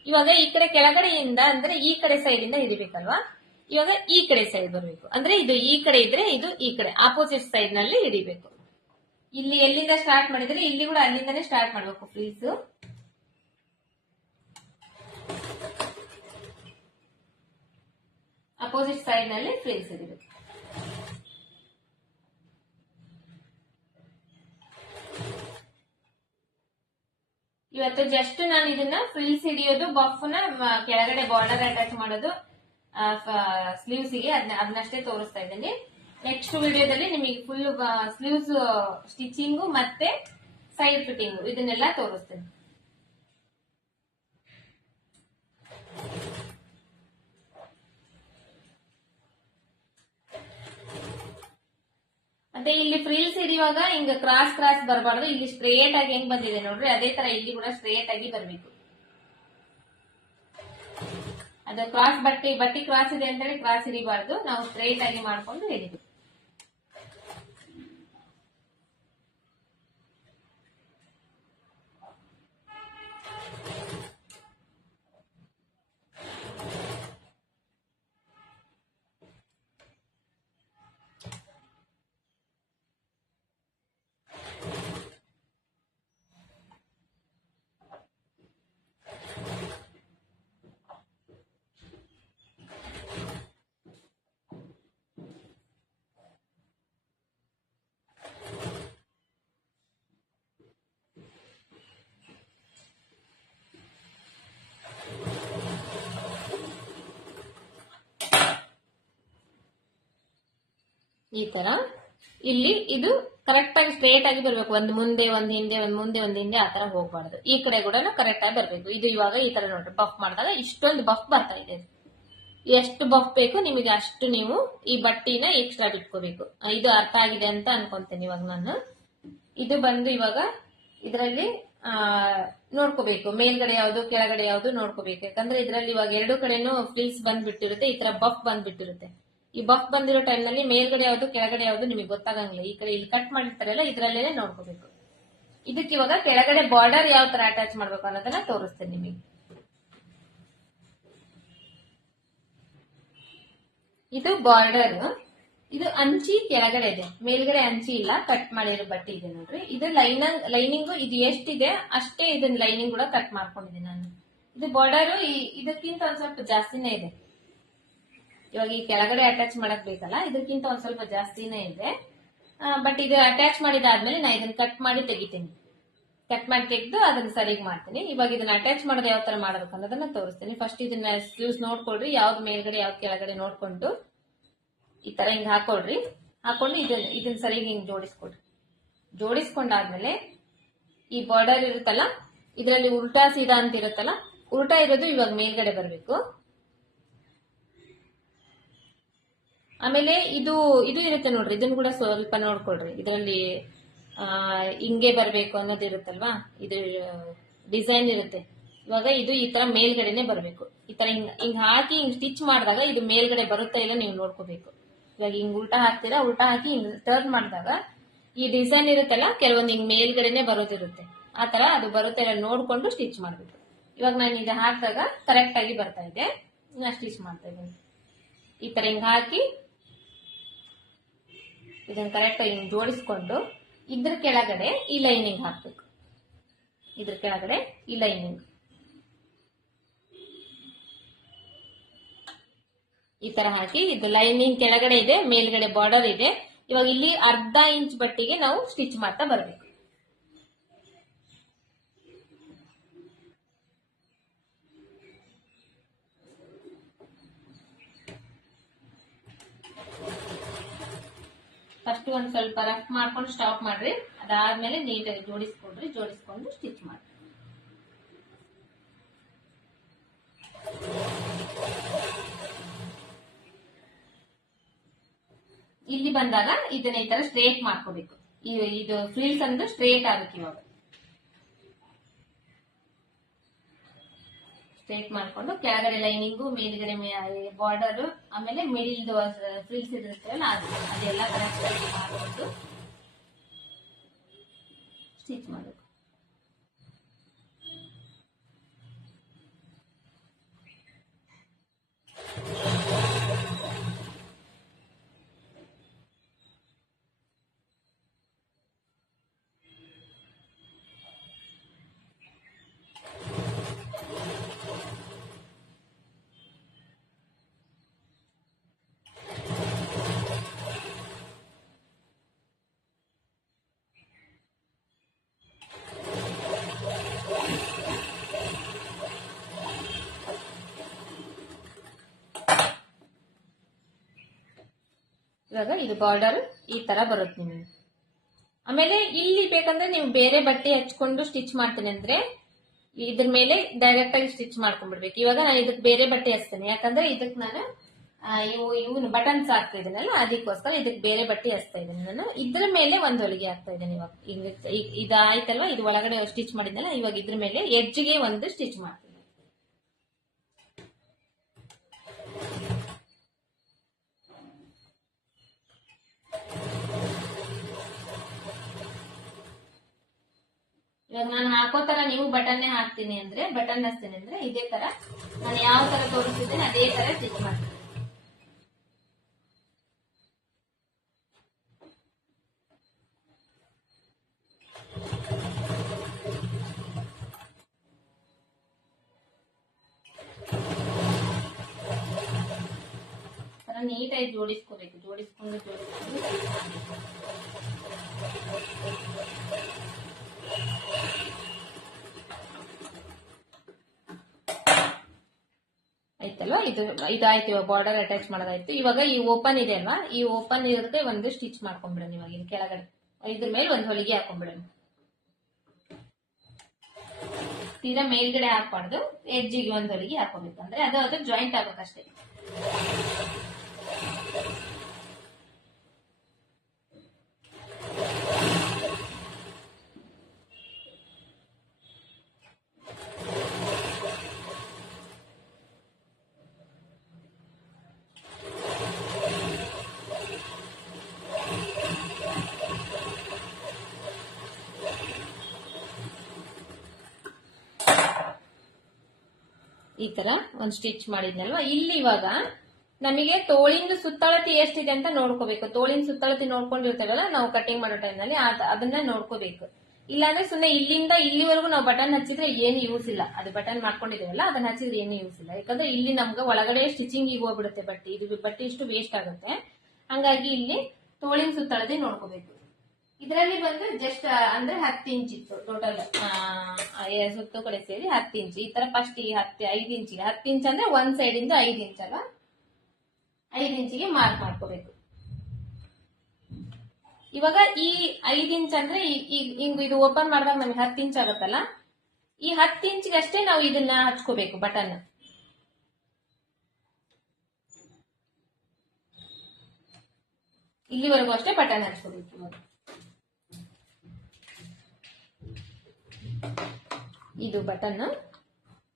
ಇವಾಗ ಈ ಕಡೆ ಕೆಳಗಡೆಯಿಂದ ಅಂದ್ರೆ ಈ ಕಡೆ ಸೈಡ್ ಇಂದ ಹಿಡಿಬೇಕಲ್ವಾ. ಇವಾಗ ಈ ಕಡೆ ಸೈಡ್ ಬರ್ಬೇಕು, ಅಂದ್ರೆ ಇದು ಈ ಕಡೆ ಇದ್ರೆ ಇದು ಈ ಕಡೆ ಆಪೋಸಿಟ್ ಸೈಡ್ ನಲ್ಲಿ ಹಿಡಿಬೇಕು. ಇಲ್ಲಿ ಎಲ್ಲಿಂದ ಸ್ಟಾರ್ಟ್ ಮಾಡಿದ್ರೆ ಇಲ್ಲಿ ಕೂಡ ಅಲ್ಲಿಂದಾನೇ ಸ್ಟಾರ್ಟ್ ಮಾಡ್ಬೇಕು ಫ್ರಿಲ್ಸ್. ಅಪೋಸಿಟ್ ಸೈಡ್ ನಲ್ಲಿ ಫ್ರಿಲ್ಸ್ ಹಿಡಿಬೇಕು. ಇವತ್ತು ಜಸ್ಟ್ ನಾನು ಇದನ್ನ ಫ್ರಿಲ್ಸ್ ಹಿಡಿಯೋದು, ಬಫ್ ನ ಕೆಳಗಡೆ ಬಾರ್ಡರ್ ಅಟ್ಯಾಚ್ ಮಾಡೋದು ಸ್ಲೀವ್ಸ್ ಗೆ ಅದನ್ನಷ್ಟೇ ತೋರಿಸ್ತಾ ಇದ್ದೀನಿ. ನೆಕ್ಸ್ಟ್ ವಿಡಿಯೋದಲ್ಲಿ ನಿಮಗೆ ಫುಲ್ ಸ್ಲೀವ್ಸ್ ಸ್ಟಿಚಿಂಗು ಮತ್ತೆ ಸೈಡ್ ಫಿಟ್ಟಿಂಗ್ ಇದನ್ನೆಲ್ಲ ತೋರಿಸ್ತೇನೆ. ಮತ್ತೆ ಇಲ್ಲಿ ಫ್ರಿಲ್ಸ್ ಹಿಡಿಯುವಾಗ ಹಿಂಗ ಕ್ರಾಸ್ ಕ್ರಾಸ್ ಬರಬಾರ್ದು. ಇಲ್ಲಿ ಸ್ಟ್ರೇಟ್ ಆಗಿ ಹೆಂಗ್ ಬಂದಿದೆ ನೋಡ್ರಿ, ಅದೇ ತರ ಇಲ್ಲಿ ಕೂಡ ಸ್ಟ್ರೇಟ್ ಆಗಿ ಬರ್ಬೇಕು. ಅದು ಕ್ರಾಸ್ ಬಟ್ಟಿ ಕ್ರಾಸ್ ಇದೆ ಅಂತೇಳಿ ಕ್ರಾಸ್ ಹಿಡಿಬಾರ್ದು, ನಾವು ಸ್ಟ್ರೇಟ್ ಆಗಿ ಮಾಡ್ಕೊಂಡು ಹಿಡಿಬೇಕು. ಈ ತರ ಇಲ್ಲಿ ಇದು ಕರೆಕ್ಟ್ ಆಗಿ ಸ್ಟ್ರೇಟ್ ಆಗಿ ಬರ್ಬೇಕು. ಒಂದ್ ಮುಂದೆ ಒಂದ್ ಹಿಂದೆ, ಒಂದ್ ಮುಂದೆ ಒಂದ್ ಹಿಂದೆ ಆತರ ಹೋಗ್ಬಾರ್ದು. ಈ ಕಡೆ ಕೂಡ ಕರೆಕ್ಟ್ ಆಗಿ ಬರ್ಬೇಕು. ಇದು ಇವಾಗ ಈ ತರ ನೋಡ್ರಿ, ಬಫ್ ಮಾಡಿದಾಗ ಇಷ್ಟೊಂದು ಬಫ್ ಬರ್ತಾ ಇದೆ. ಎಷ್ಟು ಬಫ್ ಬೇಕು ನಿಮಗೆ ಅಷ್ಟು ನೀವು ಈ ಬಟ್ಟಿನ ಎಕ್ಸ್ಟ್ರಾ ಬಿಟ್ಕೋಬೇಕು. ಇದು ಅರ್ಥ ಆಗಿದೆ ಅಂತ ಅನ್ಕೊಂತೇನೆ ಇವಾಗ ನಾನು. ಇದು ಬಂದು ಇವಾಗ ಇದರಲ್ಲಿ ನೋಡ್ಕೋಬೇಕು, ಮೇಲ್ಗಡೆ ಯಾವ್ದು ಕೆಳಗಡೆ ಯಾವ್ದು ನೋಡ್ಕೋಬೇಕು. ಯಾಕಂದ್ರೆ ಇದರಲ್ಲಿ ಇವಾಗ ಎರಡು ಕಡೆನೂ ಫ್ರಿಲ್ಸ್ ಬಂದ್ಬಿಟ್ಟಿರುತ್ತೆ, ಈ ತರ ಬಫ್ ಬಂದ್ಬಿಟ್ಟಿರುತ್ತೆ. ಈ ಬಫ್ ಬಂದಿರೋ ಟೈಮ್ ನಲ್ಲಿ ಮೇಲ್ಗಡೆ ಯಾವ್ದು ಕೆಳಗಡೆ ಯಾವ್ದು ನಿಮಗೆ ಗೊತ್ತಾಗಂಗಿಲ್ಲ. ಈ ಕಡೆ ಇಲ್ಲಿ ಕಟ್ ಮಾಡಿರ್ತಾರಲ್ಲ ಇದ್ರಲ್ಲೇ ನೋಡ್ಕೋಬೇಕು. ಇದಕ್ಕೆ ಇವಾಗ ಕೆಳಗಡೆ ಬಾರ್ಡರ್ ಯಾವ ತರ ಅಟ್ಯಾಚ್ ಮಾಡ್ಬೇಕು ಅನ್ನೋದನ್ನ ತೋರಿಸ್ತೇನೆ ನಿಮಗೆ. ಇದು ಬಾರ್ಡರ್, ಇದು ಅಂಚಿ ಕೆಳಗಡೆ ಇದೆ, ಮೇಲ್ಗಡೆ ಅಂಚಿ ಇಲ್ಲ, ಕಟ್ ಮಾಡಿರೋ ಬಟ್ಟೆ ಇದೆ ನೋಡ್ರಿ. ಇದು ಲೈನಿಂಗ್ ಇದು ಎಷ್ಟಿದೆ ಅಷ್ಟೇ ಇದನ್ನ ಲೈನಿಂಗ್ ಕೂಡ ಕಟ್ ಮಾಡ್ಕೊಂಡಿದ್ದೀನಿ ನಾನು. ಇದು ಬಾರ್ಡರ್ ಇದಕ್ಕಿಂತ ಒಂದ್ ಸ್ವಲ್ಪ ಜಾಸ್ತಿನೇ ಇದೆ. ಇವಾಗ ಈ ಕೆಳಗಡೆ ಅಟ್ಯಾಚ್ ಮಾಡಕ್ ಬೇಕಲ್ಲ, ಇದಕ್ಕಿಂತ ಒಂದ್ ಸ್ವಲ್ಪ ಜಾಸ್ತಿನೇ ಇದೆ. ಬಟ್ ಇದು ಅಟ್ಯಾಚ್ ಮಾಡಿದಾದ್ಮೇಲೆ ನಾ ಇದನ್ನ ಕಟ್ ಮಾಡಿ ತೆಗಿತೀನಿ. ಕಟ್ ಮಾಡಿ ತೆಗೆದು ಅದನ್ನ ಸರಿಗ್ ಮಾಡ್ತೀನಿ. ಇವಾಗ ಇದನ್ನ ಅಟ್ಯಾಚ್ ಮಾಡೋದು ಯಾವ ತರ ಮಾಡಬೇಕು ಅನ್ನೋದನ್ನ ತೋರಿಸ್ತೀನಿ. ಫಸ್ಟ್ ಇದನ್ನ ಸ್ಲೀವ್ಸ್ ನೋಡ್ಕೊಳ್ರಿ, ಯಾವ್ದು ಮೇಲ್ಗಡೆ ಯಾವ್ದು ಕೆಳಗಡೆ ನೋಡ್ಕೊಂಡು ಈ ತರ ಹಿಂಗ್ ಹಾಕೊಳ್ರಿ. ಹಾಕೊಂಡು ಇದನ್ನ ಸರಿಯಾಗಿ ಹಿಂಗ್ ಜೋಡಿಸ್ಕೊಡ್ರಿ. ಜೋಡಿಸ್ಕೊಂಡಾದ್ಮೇಲೆ ಈ ಬಾರ್ಡರ್ ಇರುತ್ತಲ್ಲ, ಇದರಲ್ಲಿ ಉಲ್ಟಾ ಸೀದಾ ಅಂತ ಇರುತ್ತಲ್ಲ, ಉಲ್ಟಾ ಇರೋದು ಇವಾಗ ಮೇಲ್ಗಡೆ ಬರ್ಬೇಕು. ಆಮೇಲೆ ಇದು ಇರುತ್ತೆ ನೋಡ್ರಿ, ಇದನ್ನ ಕೂಡ ಸ್ವಲ್ಪ ನೋಡ್ಕೊಳ್ರಿ. ಇದರಲ್ಲಿ ಹಿಂಗೆ ಬರ್ಬೇಕು ಅನ್ನೋದು ಇರುತ್ತಲ್ವಾ, ಇದು ಡಿಸೈನ್ ಇರುತ್ತೆ. ಇವಾಗ ಇದು ಈ ತರ ಮೇಲ್ಗಡೆನೆ ಬರ್ಬೇಕು. ಈ ತರ ಹಿಂಗ್ ಹಾಕಿ ಹಿಂಗ್ ಸ್ಟಿಚ್ ಮಾಡಿದಾಗ ಇದು ಮೇಲ್ಗಡೆ ಬರುತ್ತಾ ಇಲ್ಲ ನೀವು ನೋಡ್ಕೋಬೇಕು. ಇವಾಗ ಹಿಂಗ್ ಉಲ್ಟಾ ಹಾಕ್ತೀರಾ, ಉಲ್ಟಾ ಹಾಕಿ ಹಿಂಗ್ ಟರ್ನ್ ಮಾಡಿದಾಗ ಈ ಡಿಸೈನ್ ಇರುತ್ತಲ್ಲ ಕೆಲವೊಂದು ಹಿಂಗ್ ಮೇಲ್ಗಡೆನೆ ಬರೋದಿರುತ್ತೆ. ಆತರ ಅದು ಬರುತ್ತೆ ಇಲ್ಲ ನೋಡ್ಕೊಂಡು ಸ್ಟಿಚ್ ಮಾಡ್ಬೇಕು. ಇವಾಗ ನಾನು ಇದು ಹಾಕಿದಾಗ ಕರೆಕ್ಟ್ ಆಗಿ ಬರ್ತಾ ಇದೆ, ನಾ ಸ್ಟಿಚ್ ಮಾಡ್ತಾ ಇದ್ದೀನಿ. ಈ ತರ ಹಿಂಗ್ ಹಾಕಿ ಇದನ್ನ ಕರೆಕ್ಟ್ ಹಿಂಗ್ ಜೋಡಿಸ್ಕೊಂಡು ಇದ್ರ ಕೆಳಗಡೆ ಈ ಲೈನಿಂಗ್ ಹಾಕ್ಬೇಕು. ಇದ್ರ ಕೆಳಗಡೆ ಈ ಲೈನಿಂಗ್ ಈ ತರ ಹಾಕಿ, ಇದು ಲೈನಿಂಗ್ ಕೆಳಗಡೆ ಇದೆ, ಮೇಲ್ಗಡೆ ಬಾರ್ಡರ್ ಇದೆ. ಇವಾಗ ಇಲ್ಲಿ ಅರ್ಧ ಇಂಚ್ ಬಟ್ಟಿಗೆ ನಾವು ಸ್ಟಿಚ್ ಮಾಡ್ತಾ ಬರ್ಬೇಕು. ಫಸ್ಟ್ ಒಂದ್ ಸ್ವಲ್ಪ ರಫ್ ಮಾಡ್ಕೊಂಡು ಸ್ಟಾಪ್ ಮಾಡ್ರಿ. ಅದಾದ್ಮೇಲೆ ನೀಟಾಗಿ ಜೋಡಿಸ್ಕೊಡ್ರಿ, ಜೋಡಿಸ್ಕೊಂಡು ಸ್ಟಿಚ್ ಮಾಡಿ. ಇಲ್ಲಿ ಬಂದಾಗ ಇದನ್ನ ಈ ತರ ಸ್ಟ್ರೇಟ್ ಮಾಡ್ಕೋಬೇಕು. ಇದು ಫ್ರಿಲ್ಸ್ ಅಂದ್ರೆ ಸ್ಟ್ರೇಟ್ ಆಗುತ್ತೆ. ಇವಾಗ ಸ್ಟ್ರೇಟ್ ಮಾಡ್ಕೊಂಡು ಕೆಳಗಡೆ ಲೈನಿಂಗು, ಮೇಲ್ಗಡೆ ಬಾರ್ಡರ್, ಆಮೇಲೆ ಮಿಡಿಲ್ ಫ್ರಿಲ್ಸ್ ಇರುತ್ತಲ್ಲ ಅದೆಲ್ಲ ಕರೆಕ್ಟ್ ಮಾಡ್ಕೊಂಡು ಸ್ಟಿಚ್ ಮಾಡಬೇಕು. ಇವಾಗ ಇದು ಬಾರ್ಡರ್ ಈ ತರ ಬರುತ್ತೆ ನಿಮಗೆ. ಆಮೇಲೆ ಇಲ್ಲಿ ಬೇಕಂದ್ರೆ ನೀವು ಬೇರೆ ಬಟ್ಟೆ ಹಚ್ಕೊಂಡು ಸ್ಟಿಚ್ ಮಾಡ್ತೀನಿ ಅಂದ್ರೆ ಇದ್ರ ಮೇಲೆ ಡೈರೆಕ್ಟ್ ಆಗಿ ಸ್ಟಿಚ್ ಮಾಡ್ಕೊಂಡ್ಬಿಡ್ಬೇಕು. ಇವಾಗ ನಾನು ಇದಕ್ಕೆ ಬೇರೆ ಬಟ್ಟೆ ಹಚ್ತೇನೆ, ಯಾಕಂದ್ರೆ ಇದಕ್ಕೆ ನಾನು ಇವು ಬಟನ್ಸ್ ಹಾಕ್ತಾ ಇದೀನಲ್ಲ, ಅದಕ್ಕೋಸ್ಕರ ಇದಕ್ಕೆ ಬೇರೆ ಬಟ್ಟೆ ಹಚ್ತಾ ಇದ್ದೀನಿ ನಾನು. ಇದ್ರ ಮೇಲೆ ಒಂದ್ ಹೊಲಿಗೆ ಹಾಕ್ತಾ ಇದ್ದೇನೆ. ಇವಾಗ ಇದಾಯ್ತಲ್ವಾ, ಇದು ಒಳಗಡೆ ಸ್ಟಿಚ್ ಮಾಡಿದ್ನಲ್ಲ, ಇವಾಗ ಇದ್ರ ಮೇಲೆ ಎಡ್ಜ್ಗೆ ಒಂದು ಸ್ಟಿಚ್ ಮಾಡ್ತೀನಿ. ಇವಾಗ ನಾನು ಹಾಕೋ ತರ ನೀವು ಬಟನ್ನೇ ಹಾಕ್ತೀನಿ ಅಂದ್ರೆ, ಬಟನ್ ಹಚ್ತೀನಿ ಅಂದ್ರೆ ಇದೇ ತರ ನಾನು ಯಾವ ತರ ತೋರಿಸ್ತಿದ್ದೇನೆ ಅದೇ ತರ ಸ್ಟಿಚ್ ಮಾಡ್ತೀನಿ. ನೀಟಾಗಿ ಜೋಡಿಸ್ಕೋಬೇಕು, ಜೋಡಿಸ್ಕೊಂಡು ಆಯ್ತಲ್ವಾ. ಇದಾಯ್ತು. ಇವಾಗ ಬಾರ್ಡರ್ ಅಟ್ಯಾಚ್ ಮಾಡೋದಾಯ್ತು. ಇವಾಗ ಈ ಓಪನ್ ಇದೆ ಅಲ್ವಾ, ಈ ಓಪನ್ ಇರುತ್ತೆ ಒಂದು ಸ್ಟಿಚ್ ಮಾಡ್ಕೊಂಡ್ಬಿಡೋಣ. ಇವಾಗ ಇದು ಕೆಳಗಡೆ ಇದ್ರ ಮೇಲೆ ಒಂದು ಹೊಲಿಗೆ ಹಾಕೊಂಡ್ಬಿಡೋಣ. ತೀರಾ ಮೇಲ್ಗಡೆ ಹಾಕ್ಬಾರ್ದು, ಎಡ್ಜಿಗೆ ಒಂದು ಹೊಲಿಗೆ ಹಾಕೋಬೇಕು. ಅಂದ್ರೆ ಅದು ಜಾಯಿಂಟ್ ಆಗ್ಬೇಕಷ್ಟೇ. ಈ ತರ ಒಂದ್ ಸ್ಟಿಚ್ ಮಾಡಿದ್ನಲ್ವಾ. ಇಲ್ಲಿ ಇವಾಗ ನಮಗೆ ತೋಳಿಂದು ಸುತ್ತಳತೆ ಎಷ್ಟಿದೆ ಅಂತ ನೋಡ್ಕೋಬೇಕು. ತೋಳಿನ ಸುತ್ತಳತೆ ನೋಡ್ಕೊಂಡಿರ್ತೇವಲ್ಲ ನಾವು ಕಟಿಂಗ್ ಮಾಡೋ ಟೈಮ್ನಲ್ಲಿ, ಅದನ್ನ ನೋಡ್ಕೋಬೇಕು. ಇಲ್ಲಾಂದ್ರೆ ಸುಮ್ಮನೆ ಇಲ್ಲಿಂದ ಇಲ್ಲಿವರೆಗೂ ನಾವು ಬಟನ್ ಹಚ್ಚಿದ್ರೆ ಏನು ಯೂಸ್ ಇಲ್ಲ. ಅದು ಬಟನ್ ಮಾಡ್ಕೊಂಡಿದೇವಲ್ಲ ಅದನ್ನ ಹಚ್ಚಿದ್ರೆ ಏನು ಯೂಸ್ ಇಲ್ಲ. ಯಾಕಂದ್ರೆ ಇಲ್ಲಿ ನಮ್ಗೆ ಒಳಗಡೆ ಸ್ಟಿಚಿಂಗ್ ಹೋಗ್ಬಿಡುತ್ತೆ ಬಟ್ಟೆ, ಇದು ಬಟ್ಟೆ ಇಷ್ಟು ವೇಸ್ಟ್ ಆಗುತ್ತೆ. ಹಂಗಾಗಿ ಇಲ್ಲಿ ತೋಳಿನ ಸುತ್ತಳತೆ ನೋಡ್ಕೋಬೇಕು. ಇದರಲ್ಲಿ ಬಂದು ಜಸ್ಟ್ ಅಂದ್ರೆ 10 ಇಂಚ್ ಇತ್ತು ಟೋಟಲ್, ಸುತ್ತು ಕಡೆ ಸೇರಿ 10 ಇಂಚ್. ಈ ತರ ಫಸ್ಟ್ 5 ಇಂಚಿಗೆ 10 ಇಂಚ್ ಅಂದ್ರೆ ಒಂದ್ ಸೈಡ್ ಇಂದ 5 ಇಂಚ್ ಅಲ್ಲ, 5 ಇಂಚಿಗೆ ಮಾರ್ಕ್ ಮಾಡ್ಕೋಬೇಕು. ಇವಾಗ ಈ 5 ಇಂಚ್ ಅಂದ್ರೆ ಹಿಂಗ್ ಇದು ಓಪನ್ ಮಾಡಿದಾಗ ನಮ್ಗೆ 10 ಇಂಚ್ ಆಗುತ್ತಲ್ಲ, ಈ 10 ಇಂಚ್ಗೆ ಅಷ್ಟೇ ನಾವು ಇದನ್ನ ಹಚ್ಕೋಬೇಕು ಬಟನ್. ಇಲ್ಲಿವರೆಗೂ ಅಷ್ಟೇ ಬಟನ್ ಹಚ್ಕೋಬೇಕು. ಇದು ಬಟನ್,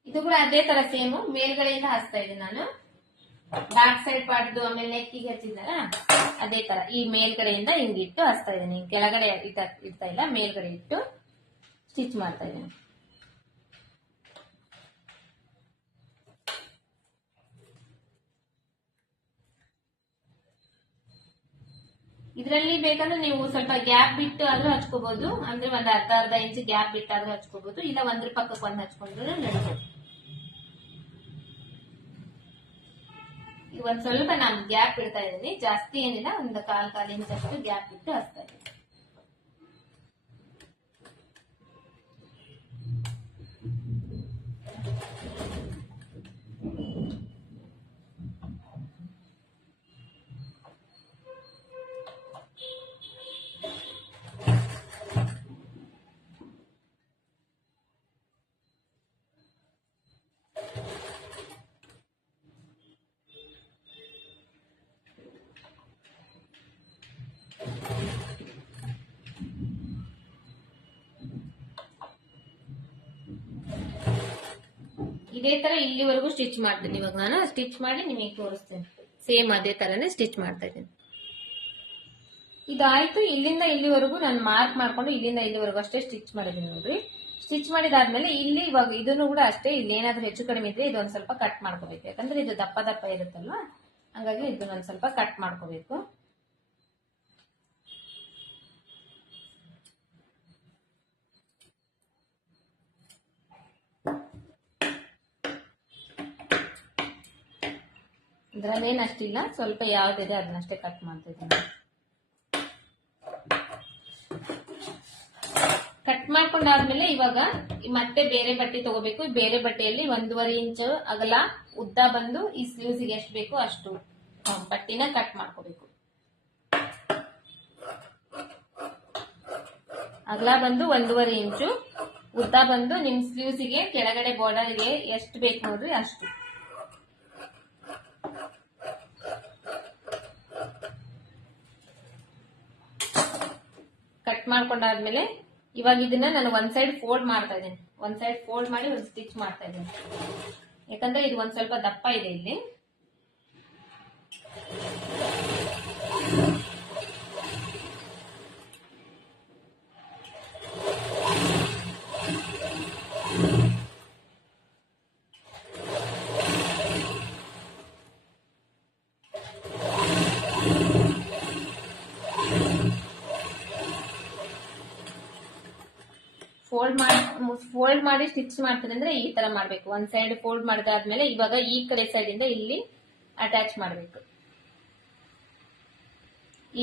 ಇದು ಕೂಡ ಅದೇ ತರ ಸೇಮ್ ಮೇಲ್ಗಡೆಯಿಂದ ಹಚ್ತಾ ಇದ್ದೀನಿ ನಾನು. ಬ್ಯಾಕ್ ಸೈಡ್ ಪಾರ್ಟ್ದು ಆಮೇಲೆ ನೆಕ್ಕಿಗೆ ಹಚ್ಚಿದಾರ ಅದೇ ತರ ಈ ಮೇಲ್ಗಡೆಯಿಂದ ಹಿಂಗಿಟ್ಟು ಹಚ್ತಾ ಇದ್ದೀನಿ. ಕೆಳಗಡೆ ಇಡ್ತಾ ಇಲ್ಲ, ಮೇಲ್ಗಡೆ ಇಟ್ಟು ಸ್ಟಿಚ್ ಮಾಡ್ತಾ ಇದ್ದೀನಿ. ಇದರಲ್ಲಿ ಬೇಕಂದ್ರೆ ನೀವು ಸ್ವಲ್ಪ ಗ್ಯಾಪ್ ಬಿಟ್ಟು ಆದ್ರೂ ಹಚ್ಕೋಬಹುದು, ಅಂದ್ರೆ ಒಂದ್ ಅರ್ಧ ಇಂಚ್ ಗ್ಯಾಪ್ ಬಿಟ್ಟಾದ್ರೂ ಹಚ್ಕೋಬಹುದು, ಇಲ್ಲ ಒಂದ್ರ ಪಕ್ಕಕ್ಕೆ ಒಂದ್ ಹಚ್ಕೊಂಡ್ರು ನಡೀಬಹುದು. ಈಗ ಒಂದ್ ಸ್ವಲ್ಪ ನಾನು ಗ್ಯಾಪ್ ಇಡ್ತಾ ಇದ್ದೀನಿ, ಜಾಸ್ತಿ ಏನಿಲ್ಲ, ಒಂದು ಕಾಲ್ ಇಂಚ್ ಅಷ್ಟು ಗ್ಯಾಪ್ ಬಿಟ್ಟು ಹಚ್ತಾ ಇದ್ದೀನಿ. ಇದೇ ತರ ಇಲ್ಲಿವರೆಗೂ ಸ್ಟಿಚ್ ಮಾಡ್ತೀನಿ. ಇವಾಗ ನಾನು ಸ್ಟಿಚ್ ಮಾಡಿ ನಿಮಗೆ ತೋರಿಸ್ತೇನೆ. ಸೇಮ್ ಅದೇ ತರನೇ ಸ್ಟಿಚ್ ಮಾಡ್ತಾ ಇದ್ದೀನಿ. ಇದಾಯ್ತು. ಇಲ್ಲಿಂದ ಇಲ್ಲಿವರೆಗೂ ನಾನು ಮಾರ್ಕ್ ಮಾಡ್ಕೊಂಡು ಇಲ್ಲಿಂದ ಇಲ್ಲಿವರೆಗೂ ಅಷ್ಟೇ ಸ್ಟಿಚ್ ಮಾಡಿದ್ದೀನಿ ನೋಡ್ರಿ. ಸ್ಟಿಚ್ ಮಾಡಿದಾದ್ಮೇಲೆ ಇಲ್ಲಿ ಇವಾಗ ಇದನ್ನು ಕೂಡ ಅಷ್ಟೇ, ಇಲ್ಲಿ ಏನಾದ್ರೂ ಹೆಚ್ಚು ಕಡಿಮೆ ಇದ್ರೆ ಇದೊಂದ್ ಸ್ವಲ್ಪ ಕಟ್ ಮಾಡ್ಕೋಬೇಕು. ಯಾಕಂದ್ರೆ ಇದು ದಪ್ಪ ದಪ್ಪ ಇರುತ್ತಲ್ವಾ, ಹಂಗಾಗಿ ಇದನ್ನೊಂದ್ ಸ್ವಲ್ಪ ಕಟ್ ಮಾಡ್ಕೋಬೇಕು. ಇದ್ರಲ್ಲೇನು ಅಷ್ಟಿಲ್ಲ, ಸ್ವಲ್ಪ ಯಾವ್ದಿದೆ ಅದನ್ನಷ್ಟೇ ಕಟ್ ಮಾಡ್ತಾ ಇದ್ದೀನಿ. ಕಟ್ ಮಾಡ್ಕೊಂಡಾದ್ಮೇಲೆ ಇವಾಗ ಮತ್ತೆ ಬೇರೆ ಬಟ್ಟೆ ತಗೋಬೇಕು. ಬೇರೆ ಬಟ್ಟೆಯಲ್ಲಿ 1.5 ಇಂಚ್ ಅಗಲ ಉದ್ದ ಬಂದು ಈ ಸ್ಲೀವ್ಸ್ಗೆ ಎಷ್ಟು ಬೇಕೋ ಅಷ್ಟು ಬಟ್ಟೆನ ಕಟ್ ಮಾಡ್ಕೋಬೇಕು. ಅಗಲ ಬಂದು 1.5 ಇಂಚು, ಉದ್ದ ಬಂದು ನಿಮ್ ಸ್ಲೀವ್ಸ್ಗೆ ಕೆಳಗಡೆ ಬಾರ್ಡರ್ಗೆ ಎಷ್ಟು ಬೇಕು ನೋಡ್ರಿ ಅಷ್ಟು. ಕಟ್ ಮಾಡ್ಕೊಂಡಾದ್ಮೇಲೆ ಇವಾಗ ಇದನ್ನ ನಾನು ಒಂದ್ ಸೈಡ್ ಫೋಲ್ಡ್ ಮಾಡ್ತಾ ಇದ್ದೀನಿ. ಒಂದ್ ಸೈಡ್ ಫೋಲ್ಡ್ ಮಾಡಿ ಒಂದು ಸ್ಟಿಚ್ ಮಾಡ್ತಾ ಇದ್ದೀನಿ. ಯಾಕಂದ್ರೆ ಇದು ಒಂದ್ ಸ್ವಲ್ಪ ದಪ್ಪ ಇದೆ ಇಲ್ಲಿ. ಫೋಲ್ಡ್ ಮಾಡಿ ಸ್ಟಿಚ್ ಮಾಡ್ತೀನಿ ಅಂದ್ರೆ ಈ ತರ ಮಾಡ್ಬೇಕು. ಒಂದ್ ಸೈಡ್ ಫೋಲ್ಡ್ ಮಾಡಿದಾದ್ಮೇಲೆ ಇವಾಗ ಈ ಕಡೆ ಸೈಡ್ ಇಂದ ಇಲ್ಲಿ ಅಟ್ಯಾಚ್ ಮಾಡ್ಬೇಕು.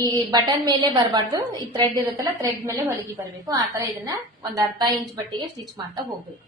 ಈ ಬಟನ್ ಮೇಲೆ ಬರಬಾರ್ದು, ಈ ಥ್ರೆಡ್ ಇರುತ್ತಲ್ಲ ಥ್ರೆಡ್ ಮೇಲೆ ಹೊಲಿಗೆ ಬರಬೇಕು. ಆ ತರ ಇದನ್ನ ಒಂದ್ ಅರ್ಧ ಇಂಚ್ ಬಟ್ಟಿಗೆ ಸ್ಟಿಚ್ ಮಾಡ್ತಾ ಹೋಗ್ಬೇಕು.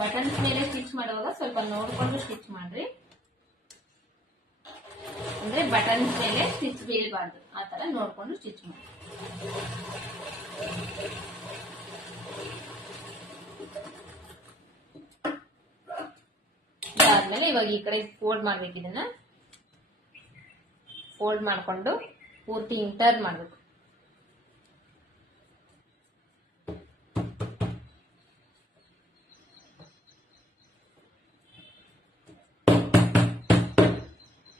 ಬಟನ್ಸ್ ಮೇಲೆ ಸ್ಟಿಚ್ ಮಾಡುವಾಗ ಸ್ವಲ್ಪ ನೋಡ್ಕೊಂಡು ಸ್ಟಿಚ್ ಮಾಡ್ರಿ. ಅಂದ್ರೆ ಬಟನ್ಸ್ ಮೇಲೆ ಸ್ಟಿಚ್ ಬೀಳಬಾರ್ದು, ಆ ತರ ನೋಡ್ಕೊಂಡು ಸ್ಟಿಚ್ ಮಾಡಿ. ಇದಾದ್ಮೇಲೆ ಇವಾಗ ಈ ಕಡೆ ಫೋಲ್ಡ್ ಮಾಡ್ಬೇಕು. ಇದನ್ನ ಫೋಲ್ಡ್ ಮಾಡ್ಕೊಂಡು ಪೂರ್ತಿ ಟರ್ನ್ ಮಾಡ್ಬೇಕು.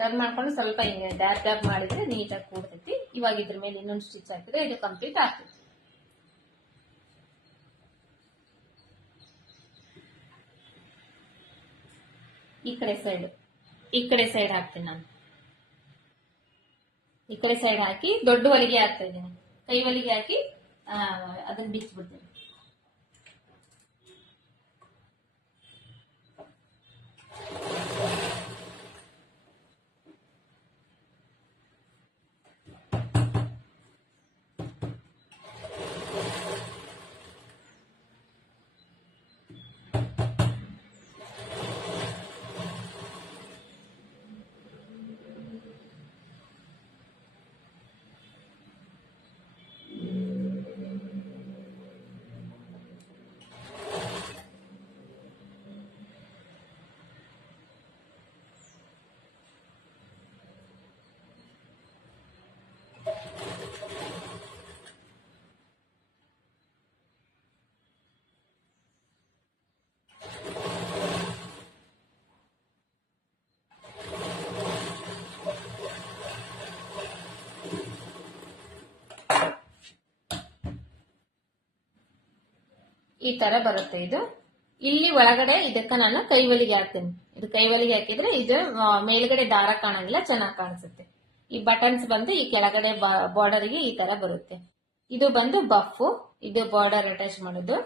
ಟರ್ನ್ ಮಾಡ್ಕೊಂಡು ಸ್ವಲ್ಪ ಹಿಂಗೆ ಡ್ಯಾಪ್ ಡ್ಯಾಪ್ ಮಾಡಿದ್ರೆ ನೀಟಾಗಿ ಕೂಡ್ತೈತಿ. ಇವಾಗ ಇದ್ರ ಮೇಲೆ ಇನ್ನೊಂದು ಸ್ಟಿಚ್ ಹಾಕಿದ್ರೆ ಇದು ಕಂಪ್ಲೀಟ್ ಆಗ್ತೈತಿ. ಈ ಕಡೆ ಸೈಡ್ ಹಾಕ್ತೀನಿ ನಾನು. ಈ ಕಡೆ ಸೈಡ್ ಹಾಕಿ ದೊಡ್ಡ ಹೊಲಿಗೆ ಹಾಕ್ತಾ ಇದ್ದೀನಿ. ಕೈ ಹೊಲಿಗೆ ಹಾಕಿ ಅದನ್ನ ಬಿಚ್ಚಿಬಿಡ್ತೀನಿ. ಈ ತರ ಬರುತ್ತೆ ಇದು. ಇಲ್ಲಿ ಒಳಗಡೆ ಇದಕ್ಕ ನಾನು ಕೈ ಹೊಲಿಗೆ ಹಾಕ್ತೀನಿ. ಇದು ಕೈ ಹೊಲಿಗೆ ಹಾಕಿದ್ರೆ ಇದು ಮೇಲ್ಗಡೆ ದಾರ ಕಾಣಂಗಿಲ್ಲ, ಚೆನ್ನಾಗಿ ಕಾಣಿಸುತ್ತೆ. ಈ ಬಟನ್ಸ್ ಬಂದು ಈ ಕೆಳಗಡೆ ಬಾರ್ಡರ್ಗೆ ಈ ತರ ಬರುತ್ತೆ. ಇದು ಬಂದು ಬಫ್, ಇದು ಬಾರ್ಡರ್ ಅಟ್ಯಾಚ್ ಮಾಡೋದು.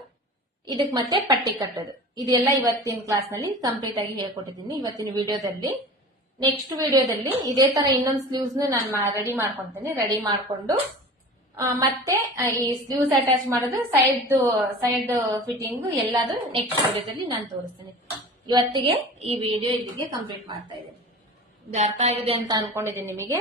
ಇದಕ್ ಮತ್ತೆ ಪಟ್ಟಿ ಕಟ್ಟೋದು. ಇದೆಲ್ಲ ಇವತ್ತಿನ ಕ್ಲಾಸ್ ನಲ್ಲಿ ಕಂಪ್ಲೀಟ್ ಆಗಿ ಹೇಳ್ಕೊಟ್ಟಿದ್ದೀನಿ ಇವತ್ತಿನ ವಿಡಿಯೋದಲ್ಲಿ. ನೆಕ್ಸ್ಟ್ ವಿಡಿಯೋದಲ್ಲಿ ಇದೇ ತರ ಇನ್ನೊಂದು ಸ್ಲೀವ್ಸ್ ನಾನು ರೆಡಿ ಮಾಡ್ಕೊಂತೀನಿ. ರೆಡಿ ಮಾಡ್ಕೊಂಡು ಮತ್ತೆ ಈ ಸ್ಲೀವ್ಸ್ ಅಟ್ಯಾಚ್ ಮಾಡೋದು, ಸೈಡ್ ಫಿಟ್ಟಿಂಗ್ ಎಲ್ಲದು ನೆಕ್ಸ್ಟ್ ವಿಡಿಯೋದಲ್ಲಿ ನಾನು ತೋರಿಸ್ತೀನಿ. ಇವತ್ತಿಗೆ ಈ ವಿಡಿಯೋ ಇಲ್ಲಿಗೆ ಕಂಪ್ಲೀಟ್ ಮಾಡ್ತಾ ಇದ್ದೀನಿ. ಇದು ಅರ್ಥ ಆಗಿದೆ ಅಂತ ಅನ್ಕೊಂಡಿದ್ದೀನಿ ನಿಮಗೆ.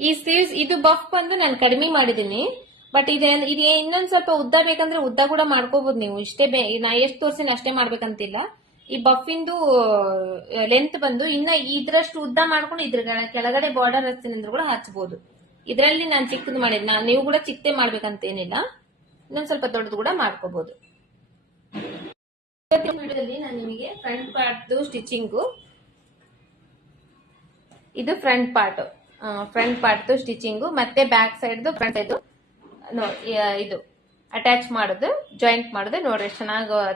ಈ ಸ್ಲೀವ್ಸ್ ಇದು ಬಫ್ ಬಂದು ನಾನು ಕಡಿಮೆ ಮಾಡಿದೀನಿ. ಬಟ್ ಇದು ಇನ್ನೊಂದ್ ಸ್ವಲ್ಪ ಉದ್ದ ಬೇಕಂದ್ರೆ ಉದ್ದ ಕೂಡ ಮಾಡ್ಕೋಬಹುದು ನೀವು. ಇಷ್ಟೇ ನಾ ಎಷ್ಟು ತೋರಿಸಿನಿ ಅಷ್ಟೇ ಮಾಡ್ಬೇಕಂತಿಲ್ಲ. ಈ ಬಫಿಂದು ಲೆಂತ್ ಬಂದು ಇನ್ನ ಇದ್ರಷ್ಟು ಉದ್ದ ಮಾಡ್ಕೊಂಡು ಇದ್ರ ಕೆಳಗಡೆ ಬಾರ್ಡರ್ ಹಚ್ತೀನಿ ಅಂದ್ರೂ ಕೂಡ ಹಚ್ಬಹುದು. ಇದರಲ್ಲಿ ನಾನು ಚಿಕ್ಕದು ಮಾಡಿದ್, ನೀವು ಕೂಡ ಚಿಕ್ಕದೇ ಮಾಡ್ಬೇಕಂತ ಏನಿಲ್ಲ, ಇನ್ನೊಂದ್ ಸ್ವಲ್ಪ ದೊಡ್ಡದು ಕೂಡ ಮಾಡ್ಕೋಬಹುದು. ವಿಡಿಯೋದಲ್ಲಿ ನಾನು ನಿಮಗೆ ಫ್ರಂಟ್ ಪಾರ್ಟ್ ಸ್ಟಿಚಿಂಗು, ಇದು ಫ್ರಂಟ್ ಪಾರ್ಟ್ ಸ್ಟಿಚಿಂಗು, ಮತ್ತೆ ಬ್ಯಾಕ್ ಸೈಡ್ ಫ್ರಂಟ್ ಸೈಡ್ ಇದು ಅಟ್ಯಾಚ್ ಮಾಡೋದು, ಜಾಯಿಂಟ್ ಮಾಡೋದು. ನೋಡ್ರಿ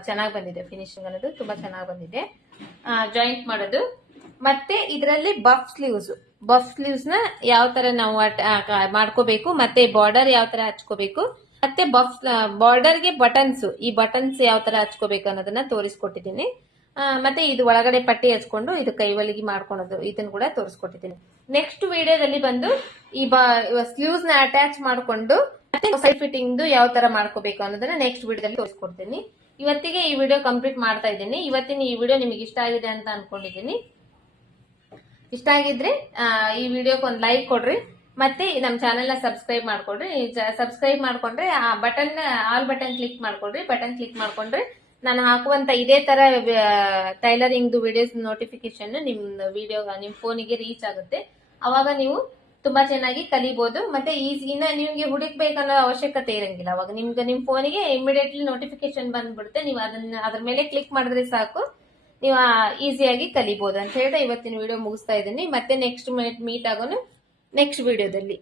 ಚೆನ್ನಾಗಿ ಬಂದಿದೆ ಫಿನಿಶಿಂಗ್ ಅನ್ನೋದು, ತುಂಬಾ ಚೆನ್ನಾಗಿ ಬಂದಿದೆ. ಜಾಯಿಂಟ್ ಮಾಡೋದು. ಮತ್ತೆ ಇದರಲ್ಲಿ ಬಫ್ ಸ್ಲೀವ್ಸ್ ನ ಯಾವ ತರ ನಾವು ಮಾಡ್ಕೋಬೇಕು, ಮತ್ತೆ ಬಾರ್ಡರ್ ಯಾವ ತರ ಹಚ್ಕೋಬೇಕು, ಮತ್ತೆ ಬಾರ್ಡರ್ಗೆ ಈ ಬಟನ್ಸ್ ಯಾವ ತರ ಹಚ್ಕೋಬೇಕು ಅನ್ನೋದನ್ನ ತೋರಿಸ್ಕೊಟ್ಟಿದ್ದೀನಿ. ಮತ್ತೆ ಇದು ಒಳಗಡೆ ಪಟ್ಟಿ ಹಚ್ಕೊಂಡು ಇದು ಕೈವಲಿಗೆ ಮಾಡ್ಕೊಳೋದು, ಇದನ್ನ ಕೂಡ ತೋರಿಸ್ಕೊಟ್ಟಿದ್ದೀನಿ. ನೆಕ್ಸ್ಟ್ ವಿಡಿಯೋದಲ್ಲಿ ಬಂದು ಈ ಸ್ಲೀವ್ಸ್ ನ ಅಟ್ಯಾಚ್ ಮಾಡ್ಕೊಂಡು ಮತ್ತೆ ಸೈಡ್ ಫಿಟ್ಟಿಂಗ್ ಯಾವ ತರ ಮಾಡ್ಕೋಬೇಕು ಅನ್ನೋದನ್ನ ನೆಕ್ಸ್ಟ್ ವಿಡಿಯೋದಲ್ಲಿ ತೋರಿಸ್ಕೊಡ್ತೀನಿ. ಇವತ್ತಿಗೆ ಈ ವಿಡಿಯೋ ಕಂಪ್ಲೀಟ್ ಮಾಡ್ತಾ ಇದ್ದೀನಿ. ಇವತ್ತಿನ ಈ ವಿಡಿಯೋ ನಿಮಗೆ ಇಷ್ಟ ಆಗಿದೆ ಅಂತ ಅನ್ಕೊಂಡಿದ್ದೀನಿ. ಇಷ್ಟ ಆಗಿದ್ರೆ ಈ ವಿಡಿಯೋಕ್ಕೆ ಒಂದು ಲೈಕ್ ಕೊಡ್ರಿ, ಮತ್ತೆ ನಮ್ಮ ಚಾನೆಲ್ ನ ಸಬ್ಸ್ಕ್ರೈಬ್ ಮಾಡ್ಕೊಡ್ರಿ. ಸಬ್ಸ್ಕ್ರೈಬ್ ಮಾಡ್ಕೊಂಡ್ರೆ ಆ ಆಲ್ ಬಟನ್ ಕ್ಲಿಕ್ ಮಾಡ್ಕೊಡ್ರಿ. ಬಟನ್ ಕ್ಲಿಕ್ ಮಾಡ್ಕೊಂಡ್ರೆ ನಾನು ಹಾಕುವಂತ ಇದೇ ತರ ಟೈಲರಿಂಗ್ ವಿಡಿಯೋಸ್ ನೋಟಿಫಿಕೇಶನ್ ನಿಮ್ ಫೋನಿಗೆ ರೀಚ್ ಆಗುತ್ತೆ. ಅವಾಗ ನೀವು ತುಂಬಾ ಚೆನ್ನಾಗಿ ಕಲಿಬಹುದು. ಮತ್ತೆ ಇನ್ನ ನಿಮ್ಗೆ ಹುಡುಕ್ಬೇಕನ್ನೋ ಅವಶ್ಯಕತೆ ಇರಂಗಿಲ್ಲ. ಅವಾಗ ನಿಮ್ ಫೋನಿಗೆ ಇಮಿಡಿಯೇಟ್ಲಿ ನೋಟಿಫಿಕೇಶನ್ ಬಂದ್ಬಿಡುತ್ತೆ. ನೀವು ಅದ್ರ ಮೇಲೆ ಕ್ಲಿಕ್ ಮಾಡಿದ್ರೆ ಸಾಕು, ನೀವು ಈಸಿಯಾಗಿ ಕಲಿಬಹುದು ಅಂತ ಹೇಳ್ತಾ ಇವತ್ತಿನ ವಿಡಿಯೋ ಮುಗಿಸ್ತಾ ಇದ್ದೀನಿ. ಮತ್ತೆ ನೆಕ್ಸ್ಟ್ ಮೀಟ್ ಆಗೋಣ ನೆಕ್ಸ್ಟ್ ವಿಡಿಯೋದಲ್ಲಿ.